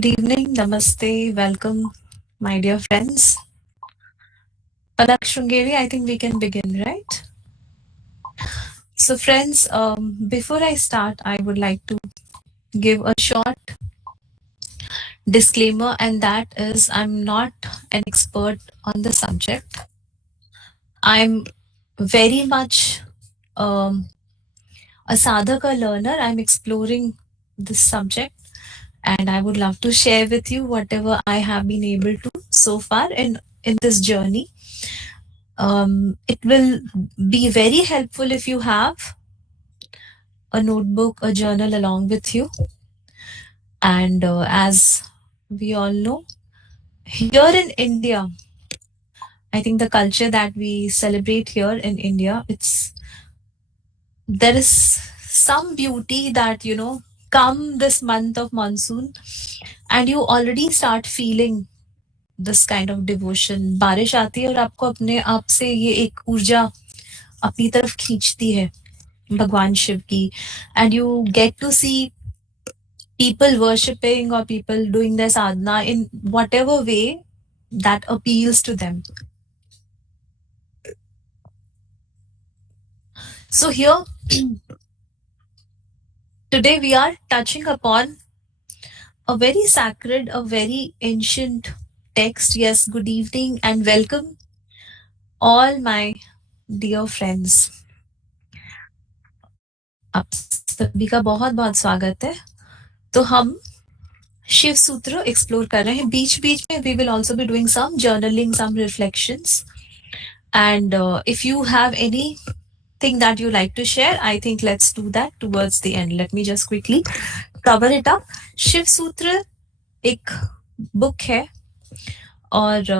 Good evening, namaste, welcome, my dear friends. Palak Shungeri, I think we can begin, right? So, friends, before I start, I would like to give a short disclaimer, and that is I'm not an expert on the subject. I'm very much um, a sadhaka learner. I'm exploring this subject, and I would love to share with you whatever I have been able to so far in this journey. It will be very helpful if you have a notebook, a journal along with you. And as we all know, here in India, I think the culture that we celebrate here in India, there is some beauty that, come this month of monsoon, and you already start feeling this kind of devotion. बारिश आती है और आपको अपने आप से ये एक ऊर्जा अपनी तरफ खींचती है Bhagwan Shiv ki, and you get to see people worshipping or people doing their sadhana in whatever way that appeals to them. So here, today we are touching upon a very sacred, a very ancient text. Yes, good evening and welcome all my dear friends. आप सभी का बहुत बहुत स्वागत है. तो हम शिव सूत्र एक्सप्लोर कर रहे हैं. बीच बीच में we will also be doing some journaling, some reflections, and if you have anything that you like to share, I think let's do that towards the end. Let me just quickly cover it up. Shiva Sutra एक book है और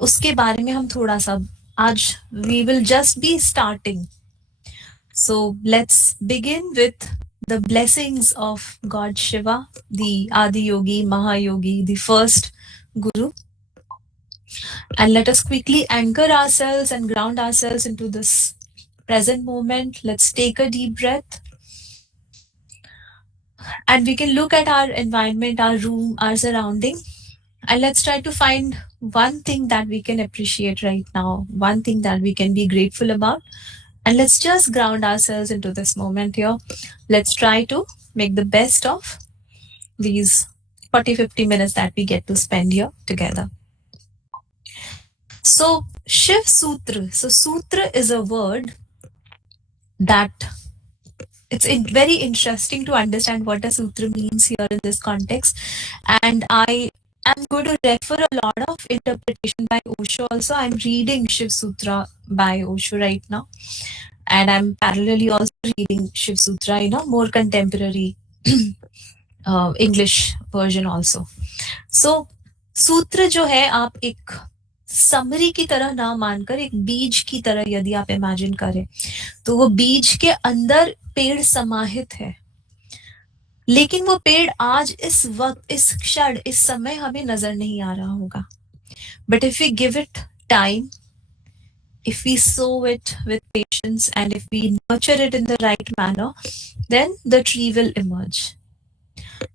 उसके बारे में हम थोड़ा सा आज we will just be starting. So let's begin with the blessings of God Shiva, the Adi Yogi, Mahayogi, the first Guru. And let us quickly anchor ourselves and ground ourselves into this present moment. Let's take a deep breath. And we can look at our environment, our room, our surrounding. And let's try to find one thing that we can appreciate right now, one thing that we can be grateful about. And let's just ground ourselves into this moment here. Let's try to make the best of these 40-50 minutes that we get to spend here together. So, Shiv Sutra. So, Sutra is a word that it's very interesting to understand what a sutra means here in this context. And I am going to refer a lot of interpretation by Osho also. I'm reading Shiv Sutra by Osho right now. And I'm parallelly also reading Shiv Sutra in a more contemporary English version also. So, सूत्र जो है आप एक summary की तरह ना मानकर एक बीज की तरह यदि आप इमेजिन करें तो वो बीज के अंदर पेड़ समाहित है, लेकिन वो पेड़ आज इस वक्त, इस क्षण, इस समय हमें नजर नहीं आ रहा होगा. But if we give it time, if we sow it with patience and if we nurture it in the right manner, then the tree will emerge.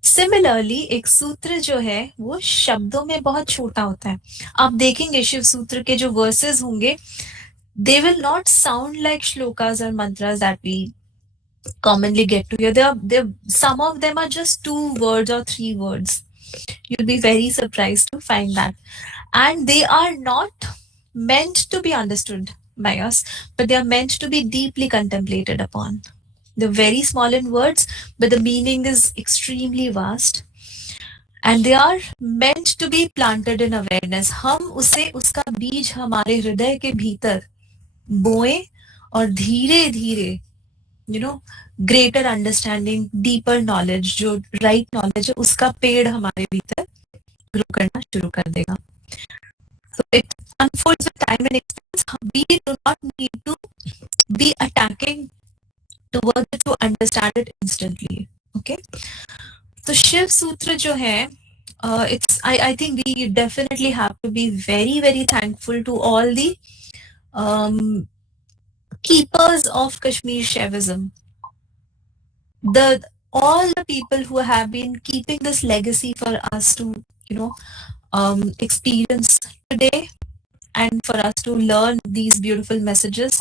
Similarly, एक सूत्र जो है वो शब्दों में बहुत छोटा होता है. आप देखेंगे शिव सूत्र के जो वर्सेस होंगे, they will not sound like shlokas or mantras that we commonly get to hear. Some of them are just 2 words or 3 words. You'll be very surprised to find that. And they are not meant to be understood by us, but they are meant to be deeply contemplated upon. They're very small in words, but the meaning is extremely vast. And they are meant to be planted in awareness. हम उसे उसका बीज हमारे हृदय के भीतर बोएं और धीरे धीरे greater understanding, deeper knowledge, जो right knowledge है उसका पेड़ हमारे भीतर ग्रो करना शुरू कर देगा. So it unfolds with time and experience. We do not need to be attacking towards it to understand it instantly. Okay. So Shiv Sutra जो है, I think we definitely have to be very, very thankful to all the keepers of Kashmir Shaivism. all the people who have been keeping this legacy for us to, you know, experience today, and for us to learn these beautiful messages.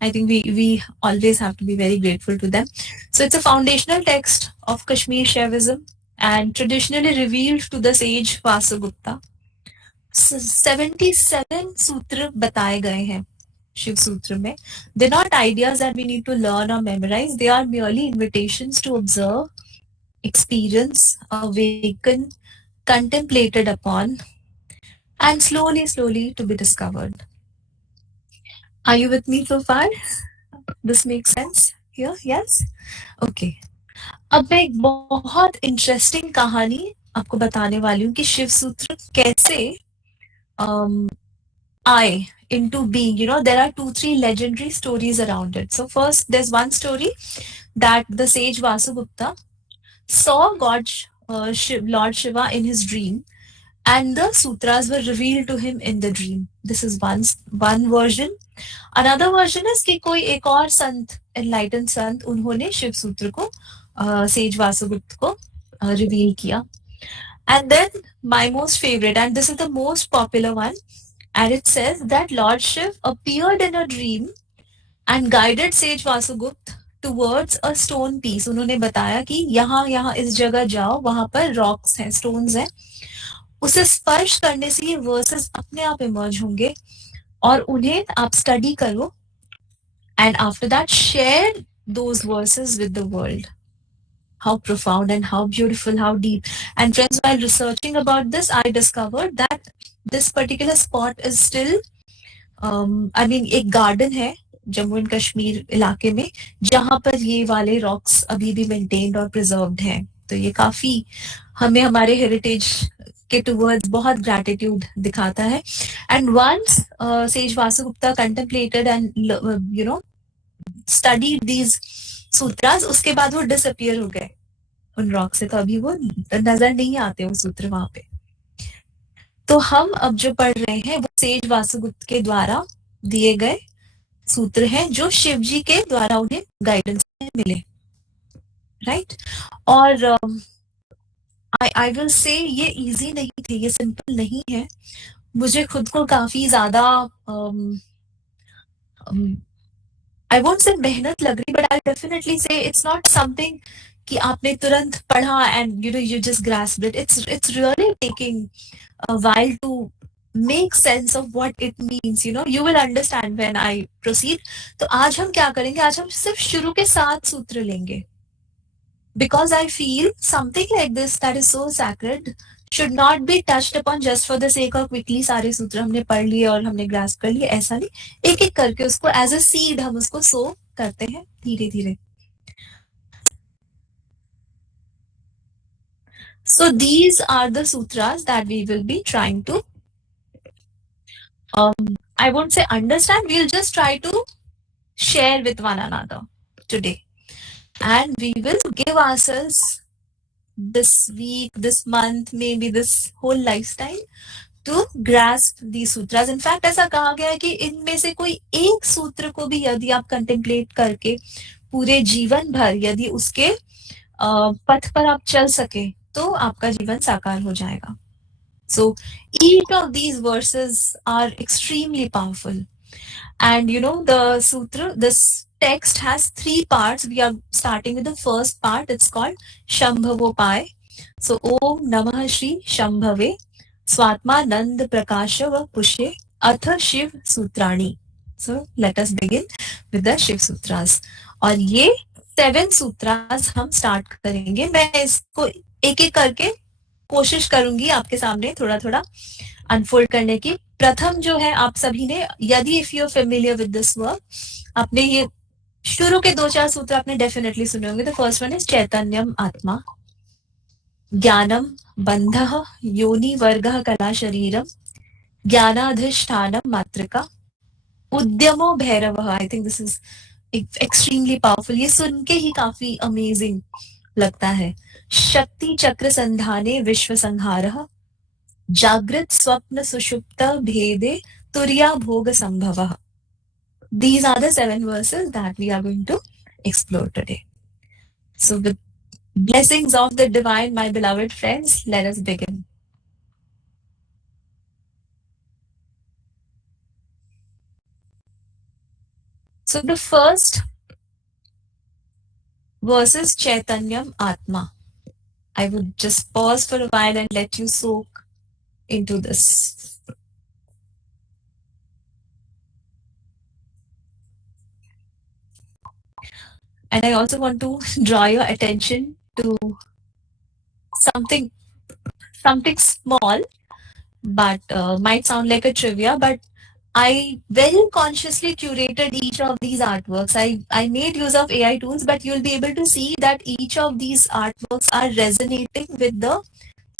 I think we always have to be very grateful to them. So it's a foundational text of Kashmir Shaivism and traditionally revealed to the sage Vasugupta. 77 सूत्र बताए गए हैं शिव सूत्र में. They're not ideas that we need to learn or memorize. They are merely invitations to observe, experience, awaken, contemplated upon, and slowly to be discovered. Are you with me so far? This makes sense here? Yes? Okay. अब मैं एक बहुत interesting कहानी आपको बताने वाली हूँ कि शिव सूत्र कैसे आए into being. You know, there are 2-3 legendary stories around it. So first, there's one story that the sage Vasugupta saw God, Lord Shiva in his dream, and the sutras were revealed to him in the dream. This is one version. Another version is कि कोई एक और संत, enlightened संत, उन्होंने शिव सूत्र को says वासुगुप्त को reveal किया. And then my most favorite, and this is the most popular one, and it says that Lord Shiv appeared in a dream and guided sage Vasugupta towards a stone piece. उन्होंने बताया कि यहाँ इस जगह जाओ, वहां पर रॉक्स हैं, स्टोन्स हैं, उसे स्पर्श करने से ये वर्सेस अपने आप इमर्ज होंगे और उन्हें आप स्टडी करो, and after that share those verses with the world. How profound and how beautiful, how deep. And friends, while researching about this, I discovered that this particular spot is still, एक garden है Jammu and Kashmir इलाके में जहां पर ये वाले rocks अभी भी मेंटेन्ड और प्रिजर्व्ड हैं. तो ये काफी हमें हमारे हेरिटेज के टुवर्ड्स बहुत ग्रैटिट्यूड दिखाता है. And once sage Vasugupta contemplated and studied these sutras, उसके बाद वो डिसअपियर हो गए उन रॉक से. तो अभी वो नजर नहीं आते वो सूत्र वहां पे. तो हम अब जो पढ़ रहे हैं वो सेज वासुगुप्त के द्वारा दिए गए सूत्र हैं जो शिव जी के द्वारा उन्हें गाइडेंस मिले. राइट? और आई विल से ये इजी नहीं थे, ये सिंपल नहीं है. मुझे खुद को काफी ज्यादा आई वोंट से मेहनत लग रही, but I definitely say it's not something कि आपने तुरंत पढ़ा and you just grasped it. It's really taking a while to make sense of what it means. You will understand when I proceed. तो आज हम क्या करेंगे? आज हम सिर्फ शुरू के 7 सूत्र लेंगे. Because I feel something like this that is so sacred should not be touched upon just for the sake of quickly सारे सूत्र हमने पढ़ लिए और हमने ग्रास्प कर लिए. ऐसा नहीं, एक एक करके उसको एज अ सीड हम उसको सो करते हैं धीरे धीरे. So these are the sutras that we will be trying to, I won't say understand, we'll just try to share with one another today. And we will give ourselves this week, this month, maybe this whole lifetime to grasp these sutras. In fact, ऐसा कहा गया है कि इनमें से कोई एक सूत्र को भी यदि आप कंटेम्पलेट करके पूरे जीवन भर यदि उसके पथ पर आप चल सके तो आपका जीवन साकार हो जाएगा. So each of these verses are extremely powerful. And the sutra, this text has 3 parts. We are starting with the first part. It's called Shambhavopay. So Om Namah Shri Shambhave Swatma Nand Prakasha Va Pushe Atha Shiv Sutrani. So let us begin with the Shiv Sutras. और ये 7 सूत्रास हम start करेंगे. मैं इसको एक एक करके कोशिश करूंगी आपके सामने थोड़ा थोड़ा अनफोल्ड करने की. प्रथम जो है, आप सभी ने, यदि if you are familiar with this work, आपने ये शुरू के 2-4 सूत्र आपने डेफिनेटली सुने होंगे. द फर्स्ट वन इज चैतन्यम आत्मा, ज्ञानम बंधः योनि वर्गः कला शरीरम, ज्ञानाधिष्ठानम मातृका, उद्यमो भैरवः. I think this is extremely powerful. ये सुन के ही काफी अमेजिंग लगता है. शक्ति चक्र संधाने विश्व संहारः, जागृत स्वप्न सुषुप्त भेदे तुर्या भोग संभवः. These are the 7 verses that we are going to explore today. So with Blessings of the divine, my beloved friends, let us begin. So the first verse is Chaitanyam Atma. I would just pause for a while and let you soak into this. And I also want to draw your attention to something something small, but might sound like a trivia, but I very consciously curated each of these artworks. I made use of AI tools, but you'll be able to see that each of these artworks are resonating with the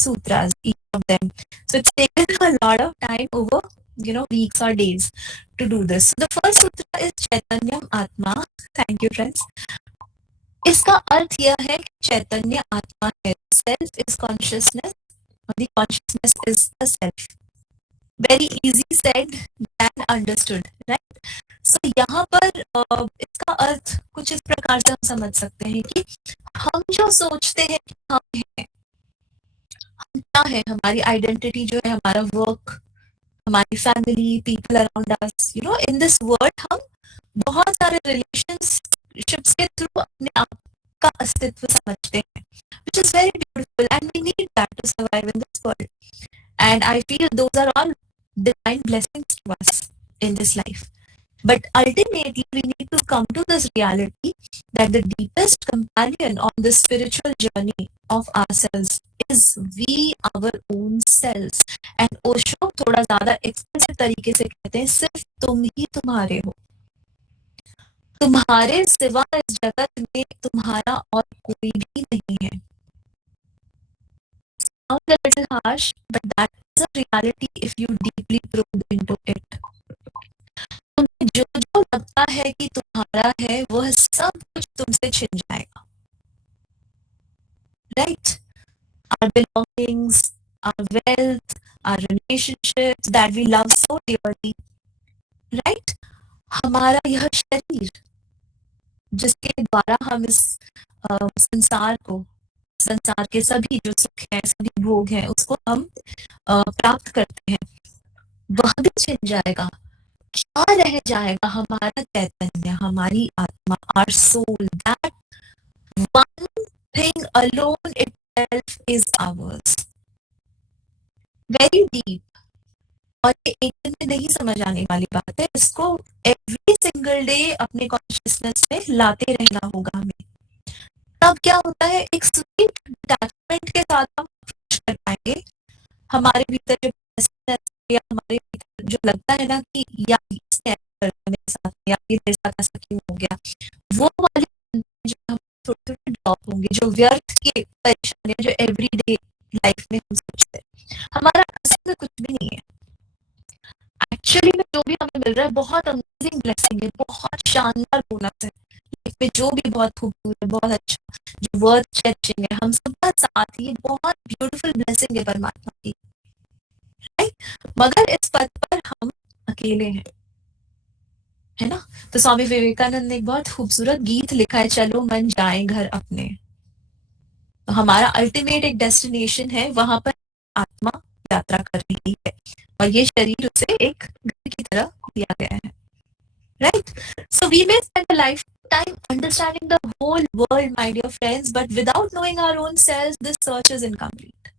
sutras, each of them. So it's taken a lot of time over, weeks or days to do this. So the first sutra is Chaitanyam Atma. Thank you, friends. इसका अर्थ यह है कि चैतन्य आत्मा है. Self is consciousness, or the consciousness is the self. Very easy said than understood, right? So यहाँ पर इसका अर्थ कुछ इस प्रकार से हम समझ सकते हैं कि हम जो सोचते हैं कि हम हैं, हम क्या है, हमारी आइडेंटिटी जो है, हमारा वर्क, हमारी family, people around us, in this world हम बहुत सारे रिलेशनशिप्स के थ्रू अपने आप का अस्तित्व समझते हैं, which is very beautiful and we need that to survive in this world. And I feel those are all divine blessings to us in this life. But ultimately, we need to come to this reality that the deepest companion on the spiritual journey of ourselves is we, our own selves. And Osho थोड़ा ज़्यादा explicit तरीके से कहते हैं, सिर्फ तुम ही तुम्हारे हो. तुम्हारे सिवा इस जगत में तुम्हारा और कोई भी नहीं है. Sounds a little harsh, but that is a reality if you deeply probe into it. तुम्हें जो जो लगता है कि तुम्हारा है, वह सब कुछ तुमसे छिन जाएगा. Right? Our belongings, our wealth, our relationships that we love so dearly. Right? हमारा यह शरीर जिसके द्वारा हम इस संसार के सभी जो सुख हैं, सभी भोग हैं, उसको हम प्राप्त करते हैं, वह भी छिन जाएगा. क्या रह जाएगा? हमारा चैतन्य, हमारी आत्मा, our soul, that one thing alone itself is ours. Very deep. और ये एक दिन में नहीं समझ आने वाली बात है. इसको एवरी सिंगल डे अपने कॉन्शियसनेस में लाते रहना होगा हमें. तब क्या होता है, एक स्वीट अटैचमेंट के साथ हम अप्रोच कर पाएंगे. हमारे भीतर जो या हमारे भीतर जो लगता है ना कि या इसने ऐसा कर मेरे साथ, या ये मेरे साथ ऐसा क्यों हो गया, वो वाले जो हम थोड़े थोड़े ड्रॉप होंगे, जो व्यर्थ के परेशानियां जो एवरीडे लाइफ में हम सोचते हैं, हमारा असल में कुछ भी नहीं है. एक्चुअली में जो भी हमें मिल रहा है बहुत अमेजिंग ब्लेसिंग है, बहुत शानदार बोनस है लाइफ में, जो भी बहुत खूबसूरत, बहुत अच्छा, जो वर्थ चेरिशिंग है. हम सबका साथ ही बहुत ब्यूटीफुल ब्लेसिंग है परमात्मा की, राइट? मगर इस पद पर हम अकेले हैं, है ना? तो स्वामी विवेकानंद ने एक बहुत खूबसूरत गीत लिखा है, चलो मन जाए घर अपने. तो हमारा अल्टीमेट एक डेस्टिनेशन है, वहां पर आत्मा यात्रा कर रही है और ये शरीर उसे एक घर की तरह दिया गया है, right? So we may spend a lifetime understanding the whole world, my dear friends, but without knowing our own selves, this search is incomplete.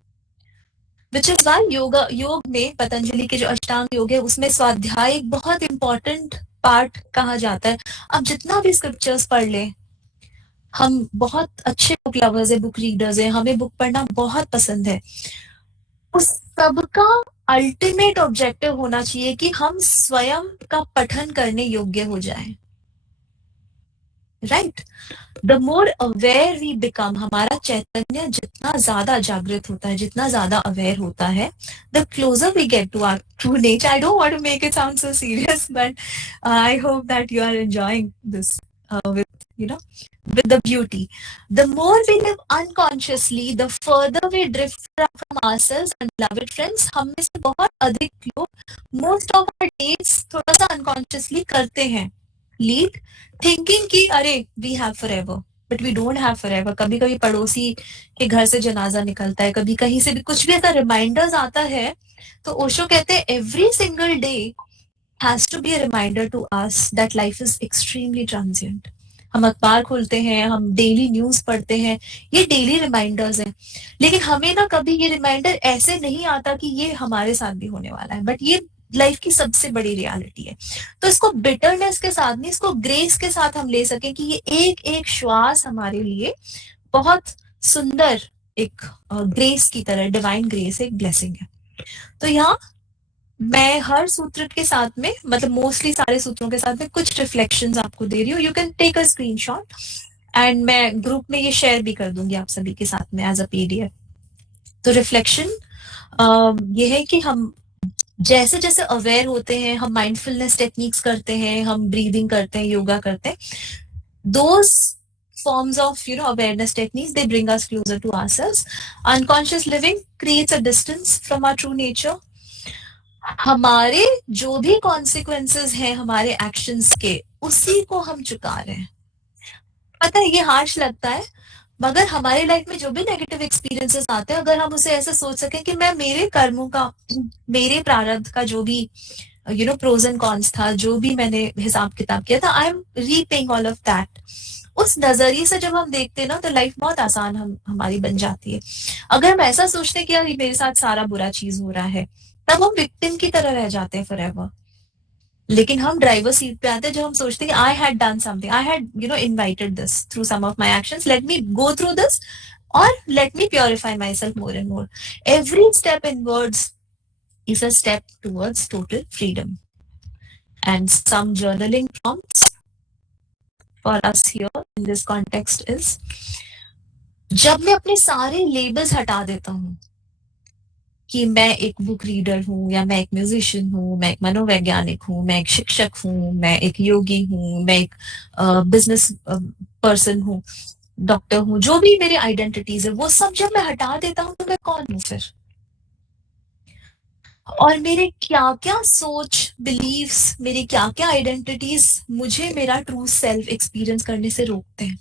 Which is why योग में पतंजलि के जो अष्टांग योग है, उसमें स्वाध्याय एक बहुत इंपॉर्टेंट पार्ट कहा जाता है. अब जितना भी स्क्रिप्चर्स पढ़ लें, हम बहुत अच्छे बुक लवर्स है, बुक रीडर्स है, हमें बुक पढ़ना बहुत पसंद है. उस सबका अल्टीमेट ऑब्जेक्टिव होना चाहिए कि हम स्वयं का पठन करने योग्य हो जाएं, right? The more aware we become, हमारा चैतन्य जितना ज्यादा जागृत होता है, जितना ज्यादा अवेयर होता है, the closer we get to our true nature. I don't want to make it sound so serious, but I hope that you are enjoying this with the beauty. The more we live unconsciously, the further we drift from ourselves. And beloved friends, हम में से बहुत अधिक लोग most of our days थोड़ा सा unconsciously करते हैं, lead thinking कि अरे we have forever, but we don't have forever. कभी कभी पड़ोसी के घर से जनाजा निकलता है, कभी कहीं से भी कुछ भी ऐसा रिमाइंडर्स आता है। तो ओशो कहते हैं every single day has to be a reminder to us that life is extremely transient. हम अखबार खोलते हैं, हम डेली न्यूज पढ़ते हैं, ये डेली रिमाइंडर्स हैं। लेकिन हमें ना कभी ये रिमाइंडर ऐसे नहीं आता कि ये हमारे साथ भी होने वाला है, बट ये लाइफ की सबसे बड़ी रियलिटी है। तो इसको बिटरनेस के साथ नहीं, इसको ग्रेस के साथ हम ले सकें कि ये एक एक श्वास हमारे लिए बहुत सुंदर एक ग्रेस की तरह, डिवाइन ग्रेस एक ब्लेसिंग है। तो यहाँ मैं हर सूत्र के साथ में, मतलब मोस्टली सारे सूत्रों के साथ में कुछ रिफ्लेक्शंस आपको दे रही हूँ। You can take a screenshot and मैं ग्रुप में ये शेयर भी कर दूंगी आप सभी के साथ में एज अ पीडीएफ। तो रिफ्लेक्शन ये है कि हम जैसे जैसे अवेयर होते हैं, हम माइंडफुलनेस टेक्निक्स करते हैं, हम ब्रीदिंग करते हैं, योगा करते हैं, those forms of awareness techniques, they bring us closer to ourselves. Unconscious living creates a distance from our true nature. हमारे जो भी कॉन्सिक्वेंसेस हैं हमारे एक्शंस के, उसी को हम चुका रहे हैं। पता है ये हार्श लगता है, मगर हमारे लाइफ में जो भी नेगेटिव एक्सपीरियंसेस आते हैं, अगर हम उसे ऐसे सोच सकें कि मैं मेरे कर्मों का, मेरे प्रारब्ध का जो भी प्रोज एंड कॉन्स था, जो भी मैंने हिसाब किताब किया था, I am repaying all of that. उस नजरिए से जब हम देखते हैं ना, तो लाइफ बहुत आसान हमारी बन जाती है। अगर हम ऐसा सोचते हैं कि यार मेरे साथ सारा बुरा चीज हो रहा है, तब हम विक्टिम की तरह रह जाते हैं फॉरएवर। लेकिन हम ड्राइवर सीट पे आते हैं जब हम सोचते हैं I had done something, I had invited this through some of my actions, let me go through this और let me purify my self more and more. Every step inwards is a step towards total freedom. And some journaling prompts for us here in this context is, जब मैं अपने सारे labels हटा देता हूँ कि मैं एक बुक रीडर हूँ, या मैं एक म्यूजिशियन हूँ, मैं एक मनोवैज्ञानिक हूँ, मैं एक शिक्षक हूँ, मैं एक योगी हूँ, मैं एक बिजनेस पर्सन हूँ, डॉक्टर हूँ, जो भी मेरे आइडेंटिटीज है, वो सब जब मैं हटा देता हूँ, तो मैं कौन हूँ फिर? और मेरे क्या क्या सोच, बिलीव्स, मेरे क्या क्या आइडेंटिटीज मुझे मेरा ट्रू सेल्फ एक्सपीरियंस करने से रोकते हैं।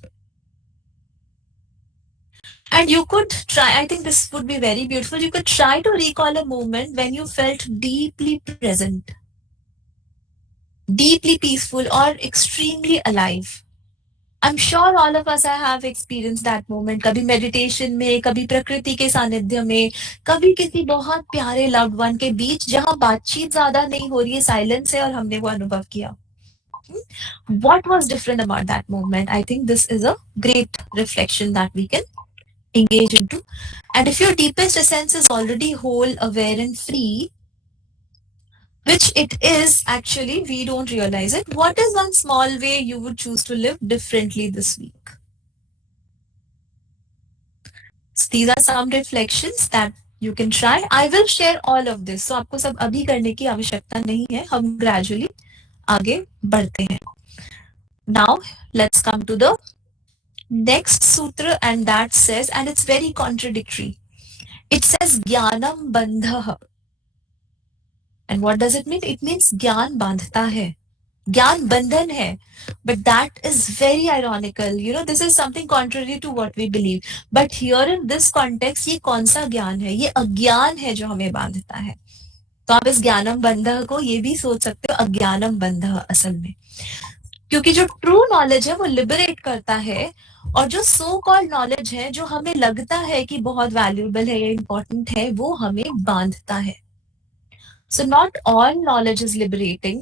And you could try, I think this would be very beautiful, you could try to recall a moment when you felt deeply present, deeply peaceful, or extremely alive. I'm sure all of us have experienced that moment. कभी meditation में, कभी प्रकृति के सानिध्य में, कभी किसी बहुत प्यारे लव्ड वन के बीच, जहां बातचीत ज्यादा नहीं हो रही है, साइलेंस है, और हमने वो अनुभव किया। What was different about that moment? I think this is a great reflection that we can engage into. And if your deepest essence is already whole, aware, and free, which it is actually, we don't realize it, what is one small way you would choose to live differently this week? So these are some reflections that you can try. I will share all of this. So आपको सब अभी करने की आवश्यकता नहीं है, हम gradually आगे बढ़ते हैं. Now let's come to the next sutra, and that says, and it's very contradictory. It says Jnanam Bandha. And what does it mean? It means ज्ञान बांधता है, ज्ञान बंधन है. But that is very ironical. This is something contrary to what we believe. But here in this context, ये कौन सा ज्ञान है? ये अज्ञान है जो हमें बांधता है. तो आप इस ज्ञानम बंधः को ये भी सोच सकते हो अज्ञानम बंधः असल में, क्योंकि जो ट्रू नॉलेज है वो लिबरेट करता है, और जो सो कॉल्ड नॉलेज है, जो हमें लगता है कि बहुत वैल्यूएबल है या इंपॉर्टेंट है, वो हमें बांधता है. So not all knowledge is liberating.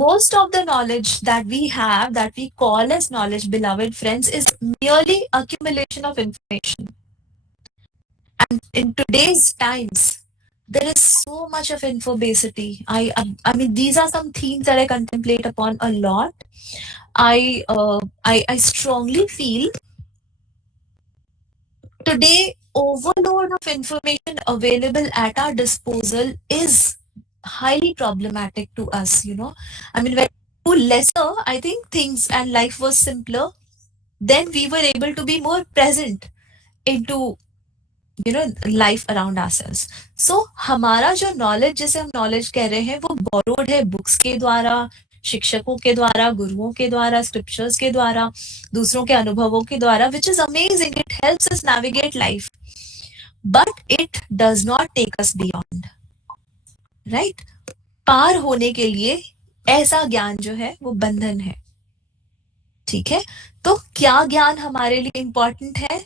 Most of the knowledge that we have, that we call as knowledge, beloved friends, is merely accumulation of information. And in today's times, there is so much of infobasity. I mean, these are some themes that I contemplate upon a lot. I strongly feel today overload of information available at our disposal is highly problematic to us. I mean, when we were lesser, I think things and life was simpler, then we were able to be more present into life around ourselves. So हमारा जो knowledge, जिसे हम knowledge कह रहे हैं, वो borrowed है books के द्वारा, शिक्षकों के द्वारा, गुरुओं के द्वारा, स्क्रिप्चर्स के द्वारा, दूसरों के अनुभवों के द्वारा, which is amazing. It helps us navigate life, but it does not take us beyond. Right? पार होने के लिए ऐसा ज्ञान जो है वो बंधन है. ठीक है? तो क्या ज्ञान हमारे लिए इंपॉर्टेंट है?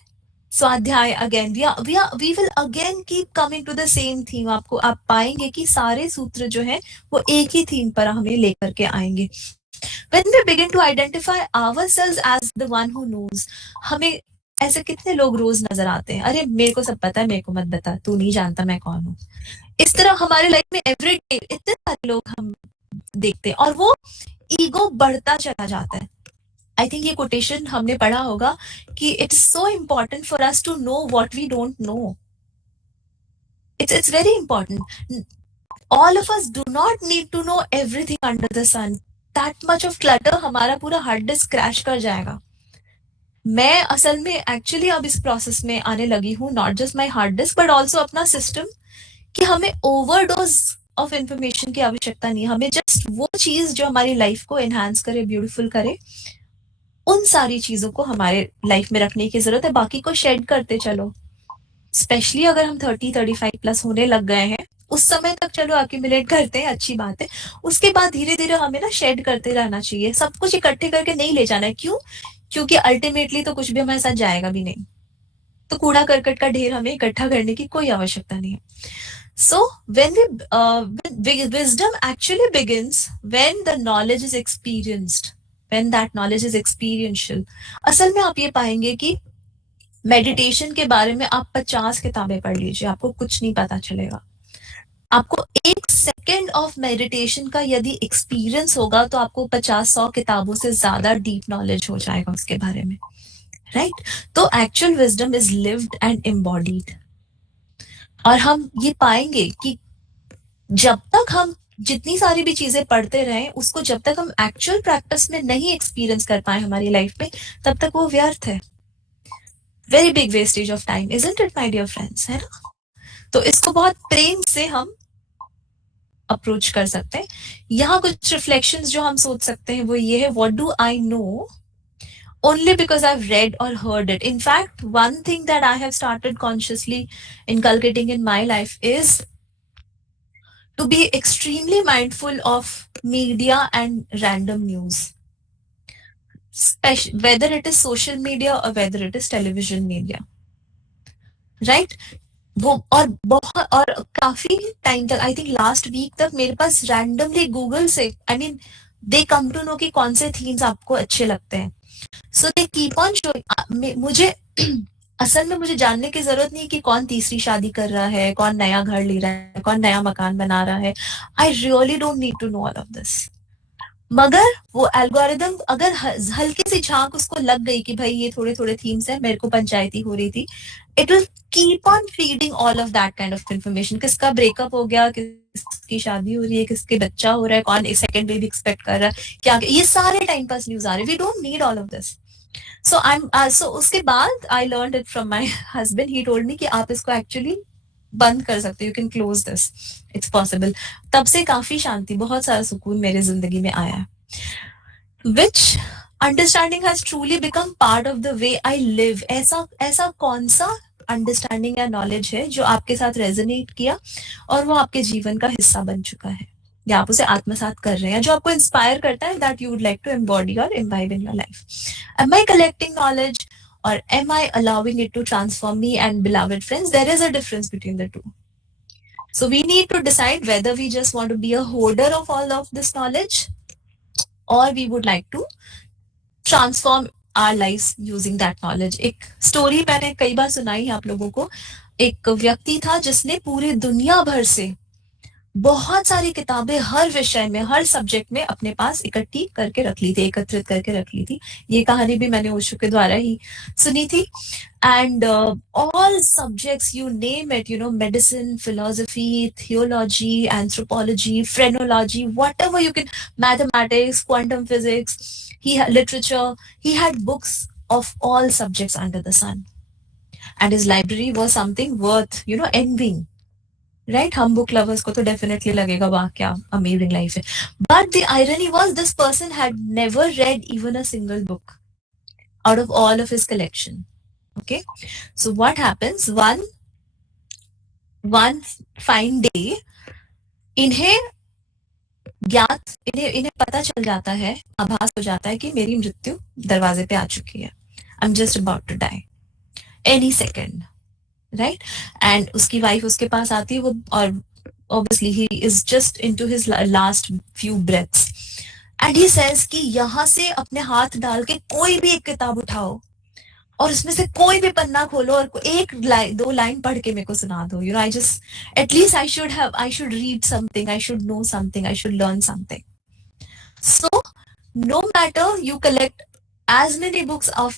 स्वाध्याय. Again we will again keep coming to the same theme. आपको आप पाएंगे कि सारे सूत्र जो है वो एक ही थीम पर हमें लेकर के आएंगे. When we begin to identify ourselves as the one who knows, हमें ऐसे कितने लोग रोज नजर आते हैं, अरे मेरे को सब पता है, मेरे को मत बता, तू नहीं जानता मैं कौन हूँ. इस तरह हमारे लाइफ में एवरीडे इतने सारे लोग हम देखते हैं और वो ईगो बढ़ता चला जाता है. आई थिंक ये कोटेशन हमने पढ़ा होगा कि it's so important for us to know what we don't know. It's very important. All of us do not need to know everything under the sun. That much of clutter हमारा पूरा hard disk crash कर जाएगा. मैं असल में actually अब इस process में आने लगी हूँ, not just my hard disk but also अपना सिस्टम, कि हमें ओवरडोज ऑफ इंफॉर्मेशन की आवश्यकता नहीं. हमें जस्ट वो चीज जो हमारी लाइफ को एनहांस करे, ब्यूटीफुल करे, उन सारी चीजों को हमारे लाइफ में रखने की जरूरत है. बाकी को शेड करते चलो. स्पेशली अगर हम 30-35 प्लस होने लग गए हैं, उस समय तक चलो एक्यूमुलेट करते हैं, अच्छी बात है. उसके बाद धीरे धीरे हमें ना शेड करते रहना चाहिए. सब कुछ इकट्ठे करके नहीं ले जाना है. क्यों? क्योंकि अल्टीमेटली तो कुछ भी हमारे साथ जाएगा भी नहीं. तो कूड़ा करकट का ढेर हमें इकट्ठा करने की कोई आवश्यकता नहीं है. So wisdom actually begins when the knowledge is experienced, when that knowledge is experiential. असल में आप ये पाएंगे कि मेडिटेशन के बारे में आप 50 किताबें पढ़ लीजिए, आपको कुछ नहीं पता चलेगा. आपको 1 सेकेंड ऑफ मेडिटेशन का यदि एक्सपीरियंस होगा तो आपको 50-100 किताबों से ज्यादा डीप नॉलेज हो जाएगा उसके बारे में. राइट? तो actual wisdom is lived and embodied. और हम ये पाएंगे कि जब तक हम जितनी सारी भी चीजें पढ़ते रहे, उसको जब तक हम एक्चुअल प्रैक्टिस में नहीं एक्सपीरियंस कर पाए हमारी लाइफ में, तब तक वो व्यर्थ है. Very big wastage of time, isn't it my dear friends? है ना? तो इसको बहुत प्रेम से हम अप्रोच कर सकते हैं. यहाँ कुछ रिफ्लेक्शंस जो हम सोच सकते हैं वो ये है, what do I know only because I've read or heard it. In fact, one thing that I have started consciously inculcating in my life is to be extremely mindful of media and random news, whether it is social media or whether it is television media. Right? वो और काफी time तक, I think last week तक मेरे पास randomly Google से, I mean they come to know कि कौन से थीम्स आपको अच्छे लगते हैं. So they keep on showing. मुझे असल में मुझे जानने की जरूरत नहीं कि कौन तीसरी शादी कर रहा है, कौन नया घर ले रहा है, कौन नया मकान बना रहा है. I really don't need to know all of this. मगर वो एल्गोरिदम अगर हल्की सी झांक उसको लग गई कि भाई ये थोड़े थोड़े थीम्स है, मेरे को पंचायती हो रही थी, it will keep on feeding all of that kind of information. किसका ब्रेकअप हो गया, किसकी शादी हो रही है, किसके बच्चा हो रहा है, कौन सेकंड बेबी एक्सपेक्ट कर रहा है, क्या ये सारे टाइम पास न्यूज आ रहे हैं. We don't need all of this. So उसके बाद I learn it from my husband. He told me कि आप इसको एक्चुअली बंद कर सकते हो, you can close this, it's possible. तब से काफी शांति, बहुत सारा सुकून मेरे जिंदगी में आया है. Which understanding has truly become part of the way I live. ऐसा कौन सा अंडरस्टैंडिंग या नॉलेज है जो आपके साथ रेजोनेट किया और वो आपके जीवन का हिस्सा बन चुका है, या आप उसे आत्मसात कर रहे हैं, जो आपको इंस्पायर करता है, that you would like to embody और imbibe in your life. Am I collecting knowledge or am I allowing it to transform me? And beloved friends, there is a difference between the two. So we need to decide whether we just want to be a holder of all of this knowledge or we would like to transform our lives using that knowledge. एक story मैंने कई बार सुनाई है आप लोगों को. एक व्यक्ति था जिसने पूरे दुनिया भर से बहुत सारी किताबें हर विषय में, हर सब्जेक्ट में अपने पास इकट्ठी करके रख ली थी, एकत्रित करके रख ली थी. ये कहानी भी मैंने ओशो के द्वारा ही सुनी थी. And all subjects, you name it, you know, medicine, philosophy, theology, anthropology, phrenology, whatever you can, mathematics, quantum physics, literature, he had books of all subjects under the sun. And his library was something worth, you know, envying. Right? हम book lovers को तो definitely लगेगा वाह क्या amazing life है. But the irony was this person had never red even a single book out of all of his collection. Okay, so what happens? One fine day, इन्हें इन्हें पता चल जाता है, आभास हो जाता है कि मेरी मृत्यु दरवाजे पे आ चुकी है. I am just about to die any second, right? And उसकी वाइफ उसके पास आती है, वो, और obviously he is just into his last few breaths and he says कि यहाँ से अपने हाथ डाल के कोई भी एक किताब उठाओ और उसमें से कोई भी पन्ना खोलो और एक दो लाइन पढ़ के मेरे को सुना दो. You know, I just at least I should read something, I should know something, I should learn something. So no matter you collect as many books of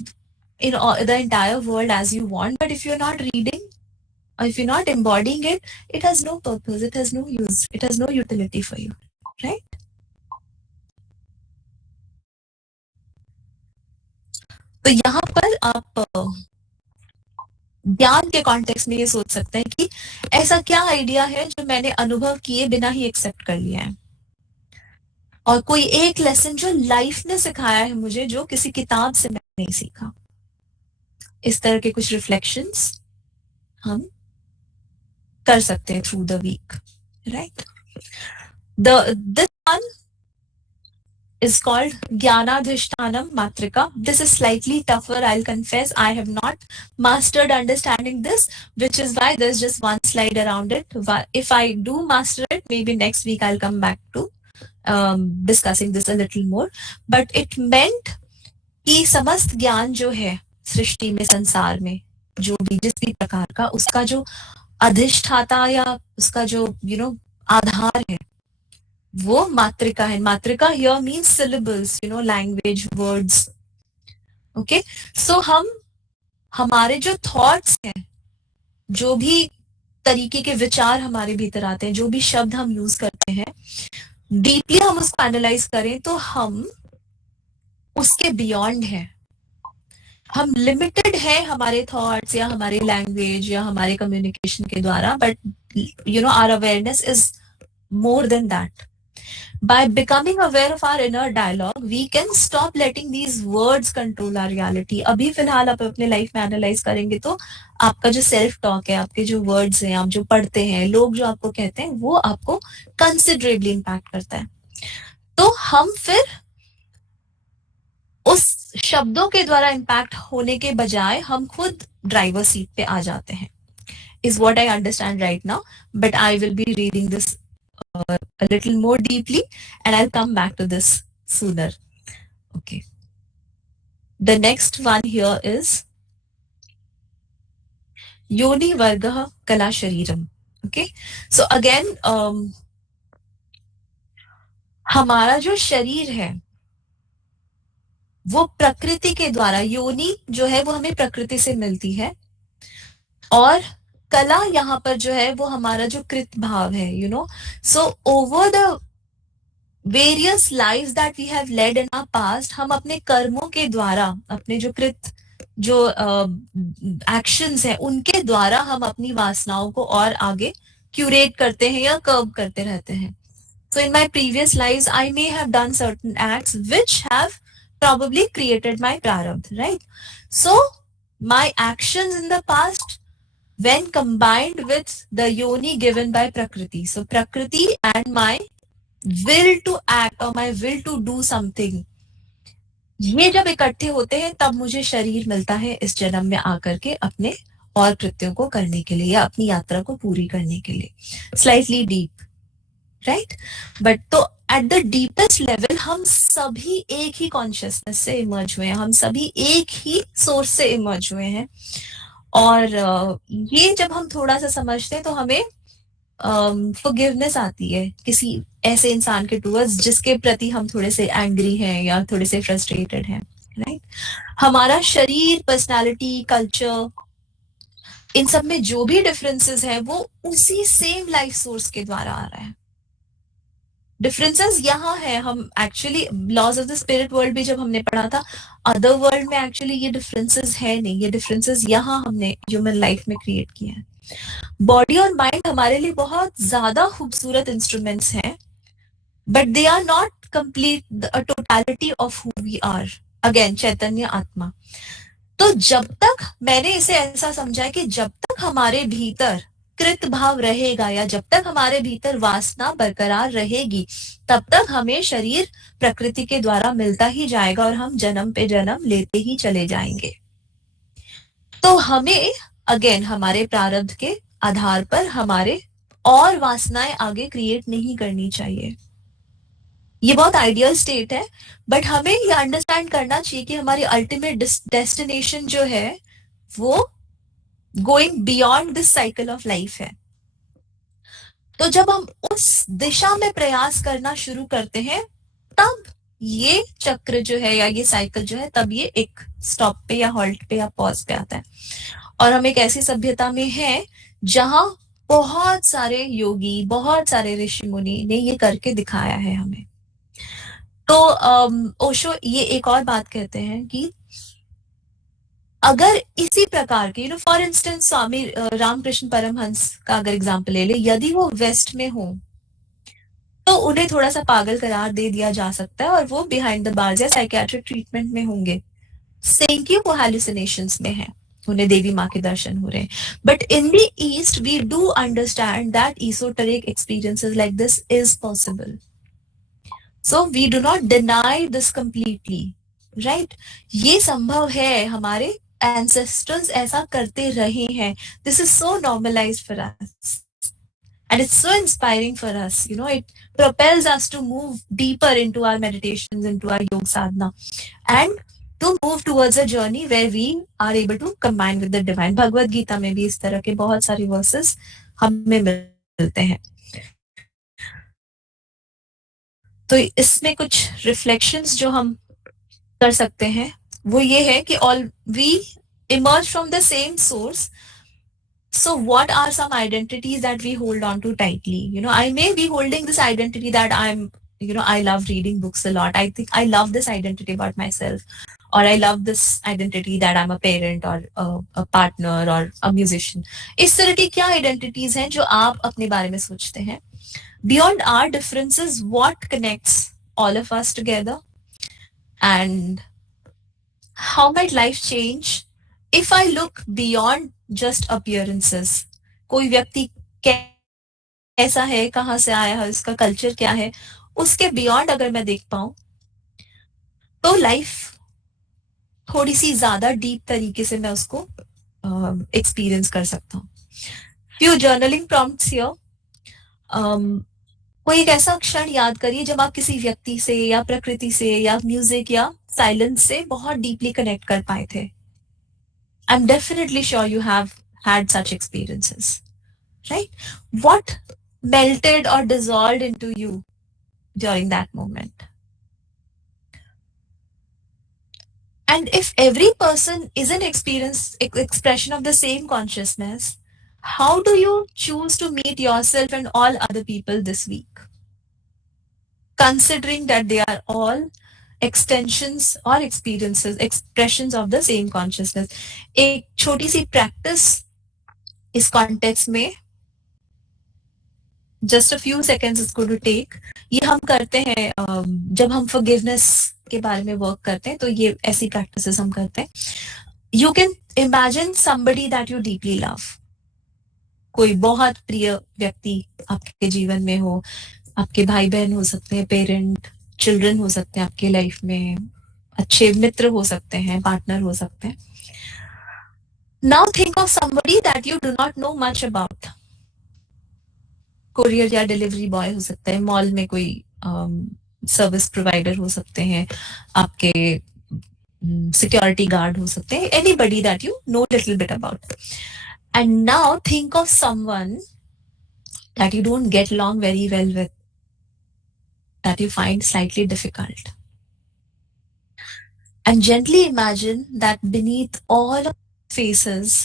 the entire world as you want, but if you're not reading, or if you're not embodying it, it has no purpose, it has no use, it has no utility for you, right? तो यहाँ पर आप ज्ञान के context में ये सोच सकते हैं कि ऐसा क्या आइडिया है जो मैंने अनुभव किए बिना ही एक्सेप्ट कर लिया है, और कोई एक लेसन जो लाइफ ने सिखाया है मुझे, जो किसी किताब से मैंने नहीं सीखा. इस तरह के कुछ रिफ्लेक्शंस हम कर सकते हैं through the week, right? This one is called Jnanadhishtanam Matrika. This is slightly tougher, I'll confess. I have not mastered understanding this, which is why there's just one slide around it. If I do master it, maybe next week I'll come back to discussing this a little more. But it meant कि समस्त ज्ञान जो है सृष्टि में, संसार में, जो भी जिस भी प्रकार का, उसका जो अधिष्ठाता या उसका जो आधार है, वो मात्रिका है. Matrika here means syllables, language, words. Okay, so हमारे जो थॉट्स हैं, जो भी तरीके के विचार हमारे भीतर आते हैं, जो भी शब्द हम यूज करते हैं, डीपली हम उसको एनालाइज करें तो हम उसके बियॉन्ड हैं. हम लिमिटेड है हमारे थॉट्स या हमारे लैंग्वेज या हमारे कम्युनिकेशन के द्वारा, but our awareness is more than that. By becoming aware of our inner dialogue, we can stop letting these words control our reality. अभी फिलहाल आप अपने लाइफ में एनालाइज करेंगे तो आपका जो सेल्फ टॉक है, आपके जो वर्ड्स हैं, आप जो पढ़ते हैं, लोग जो आपको कहते हैं, वो आपको कंसिडरेबली इम्पैक्ट करता है. तो हम फिर उस शब्दों के द्वारा इम्पैक्ट होने के बजाय हम खुद ड्राइवर सीट पे आ जाते हैं, is what I understand right now, but I will be reading this a little more deeply and I'll come back to this sooner. Okay. The next one here is Yoni Vargah Kala Shariram. Okay. So again, हमारा जो शरीर है वो प्रकृति के द्वारा, योनि जो है वो हमें प्रकृति से मिलती है, और कला यहाँ पर जो है वो हमारा जो कृत भाव है, so over the various lives that we have led in our past, हम अपने कर्मों के द्वारा, अपने जो कृत जो एक्शंस हैं, उनके द्वारा हम अपनी वासनाओं को और आगे क्यूरेट करते हैं या कर्व करते रहते हैं. So in my previous lives, I may have done certain acts which have probably created my prarabdha, right? So my actions in the past, when combined with the yoni given by Prakriti, so Prakriti and my will to act or my will to do something, ये जब इकट्ठे होते हैं तब मुझे शरीर मिलता है इस जन्म में आकर के अपने और कृत्यों को करने के लिए या अपनी यात्रा को पूरी करने के लिए. Slightly deep, right? बट तो एट द डीपेस्ट लेवल हम सभी एक ही कॉन्शियसनेस से इमर्ज हुए हैं, हम सभी एक ही सोर्स से इमर्ज हुए हैं. और ये जब हम थोड़ा सा समझते हैं तो हमें फॉरगिवनेस आती है किसी ऐसे इंसान के टूवर्ड्स जिसके प्रति हम थोड़े से एंग्री हैं या थोड़े से फ्रस्ट्रेटेड हैं, राइट? हमारा शरीर, पर्सनालिटी, कल्चर, इन सब में जो भी डिफरेंसेस है वो उसी सेम लाइफ सोर्स के द्वारा आ रहा है. डिफरेंसेस यहाँ है, हम actually laws of the spirit world भी जब हमने पढ़ा था, अदर वर्ल्ड में एक्चुअली ये डिफरेंसेस है नहीं, ये डिफरेंसेस यहाँ हमने ह्यूमन लाइफ में क्रिएट किए हैं. बॉडी और माइंड हमारे लिए बहुत ज्यादा खूबसूरत इंस्ट्रूमेंट्स हैं, but they are not complete totality of who we are. Again, चैतन्य आत्मा। तो जब तक मैंने इसे ऐसा समझा है कि जब तक हमारे भीतर कृत भाव रहेगा या जब तक हमारे भीतर वासना बरकरार रहेगी, तब तक हमें शरीर प्रकृति के द्वारा मिलता ही जाएगा और हम जन्म पे जन्म लेते ही चले जाएंगे। तो हमें अगेन हमारे प्रारब्ध के आधार पर हमारे और वासनाएं आगे क्रिएट नहीं करनी चाहिए। ये बहुत आइडियल स्टेट है, बट हमें ये अंडरस्टैंड करना चाहिए कि हमारी अल्टीमेट डेस्टिनेशन जो है वो going beyond this cycle of life है। तो जब हम उस दिशा में प्रयास करना शुरू करते हैं, तब ये चक्र जो है या ये साइकिल जो है, तब ये एक स्टॉप पे या हॉल्ट पे या पॉज पे आता है। और हम एक ऐसी सभ्यता में हैं जहां बहुत सारे योगी, बहुत सारे ऋषि मुनि ने ये करके दिखाया है हमें। तो ओशो ये एक और बात कहते हैं कि अगर इसी प्रकार के फॉर इंस्टेंस स्वामी रामकृष्ण परमहंस का अगर एग्जाम्पल ले ले, यदि वो वेस्ट में हो तो उन्हें थोड़ा सा पागल करार दे दिया जा सकता है और वो बिहाइंड द बार्स या साइकियाट्रिक ट्रीटमेंट में होंगे, सेइंग कि वो हैलुसिनेशंस में है, उन्हें देवी माँ के दर्शन हो रहे हैं। But in the east we do understand that esoteric experiences like this is possible. So we do not deny this completely, right? ये संभव है, हमारे ancestors ऐसा करते रहे हैं. This is so normalized for us. And it's so inspiring for us. It propels us to move deeper into our meditations, into our yoga sadhana, and to move towards a journey where we are able to combine with the divine. Bhagavad Gita में भी इस तरह के बहुत सारे versus हमें मिलते हैं। तो इसमें कुछ रिफ्लेक्शंस जो हम कर सकते हैं वो ये है कि all we emerge from the same source. So what are some identities that we hold on to tightly? I may be holding this identity that I love reading books a lot. I think I love this identity about myself, or I love this identity that I'm a parent or a partner or a musician. इस तरह की क्या identities हैं जो आप अपने बारे में सोचते हैं? Beyond our differences, what connects all of us together? And how might life change if I look beyond just appearances? कोई व्यक्ति कैसा है, कहाँ से आया है, उसका कल्चर क्या है, उसके बियॉन्ड अगर मैं देख पाऊं तो लाइफ थोड़ी सी ज्यादा डीप तरीके से मैं उसको एक्सपीरियंस कर सकता हूँ. Few journaling prompts here. कोई एक ऐसा क्षण याद करिए जब आप किसी व्यक्ति से या प्रकृति से या म्यूजिक या साइलेंस से बहुत डीपली कनेक्ट कर पाए थे. I'm definitely sure you have had such experiences, right? What melted or dissolved into you during that moment? And if every person is an expression of the same consciousness, how do you choose to meet yourself and all other people this week? Considering that they are all extensions or experiences, expressions of the same consciousness. एक छोटी सी practice इस context में, just a few seconds it's going to take. ये हम करते हैं जब हम forgiveness के बारे में वर्क करते हैं, तो ये ऐसी प्रैक्टिसेस हम करते हैं. You can imagine somebody that you deeply love. कोई बहुत प्रिय व्यक्ति आपके जीवन में हो, आपके भाई बहन हो सकते हैं, पेरेंट, चिल्ड्रन हो सकते हैं आपके लाइफ में, अच्छे मित्र हो सकते हैं, पार्टनर हो सकते हैं. Now think of somebody that you do not know much about. Courier या डिलीवरी बॉय हो सकता है, मॉल में कोई सर्विस प्रोवाइडर हो सकते हैं, आपके सिक्योरिटी गार्ड हो सकते हैं, anybody that you know little bit about. And now think of someone that you don't get along very well with, that you find slightly difficult. And gently imagine that beneath all of faces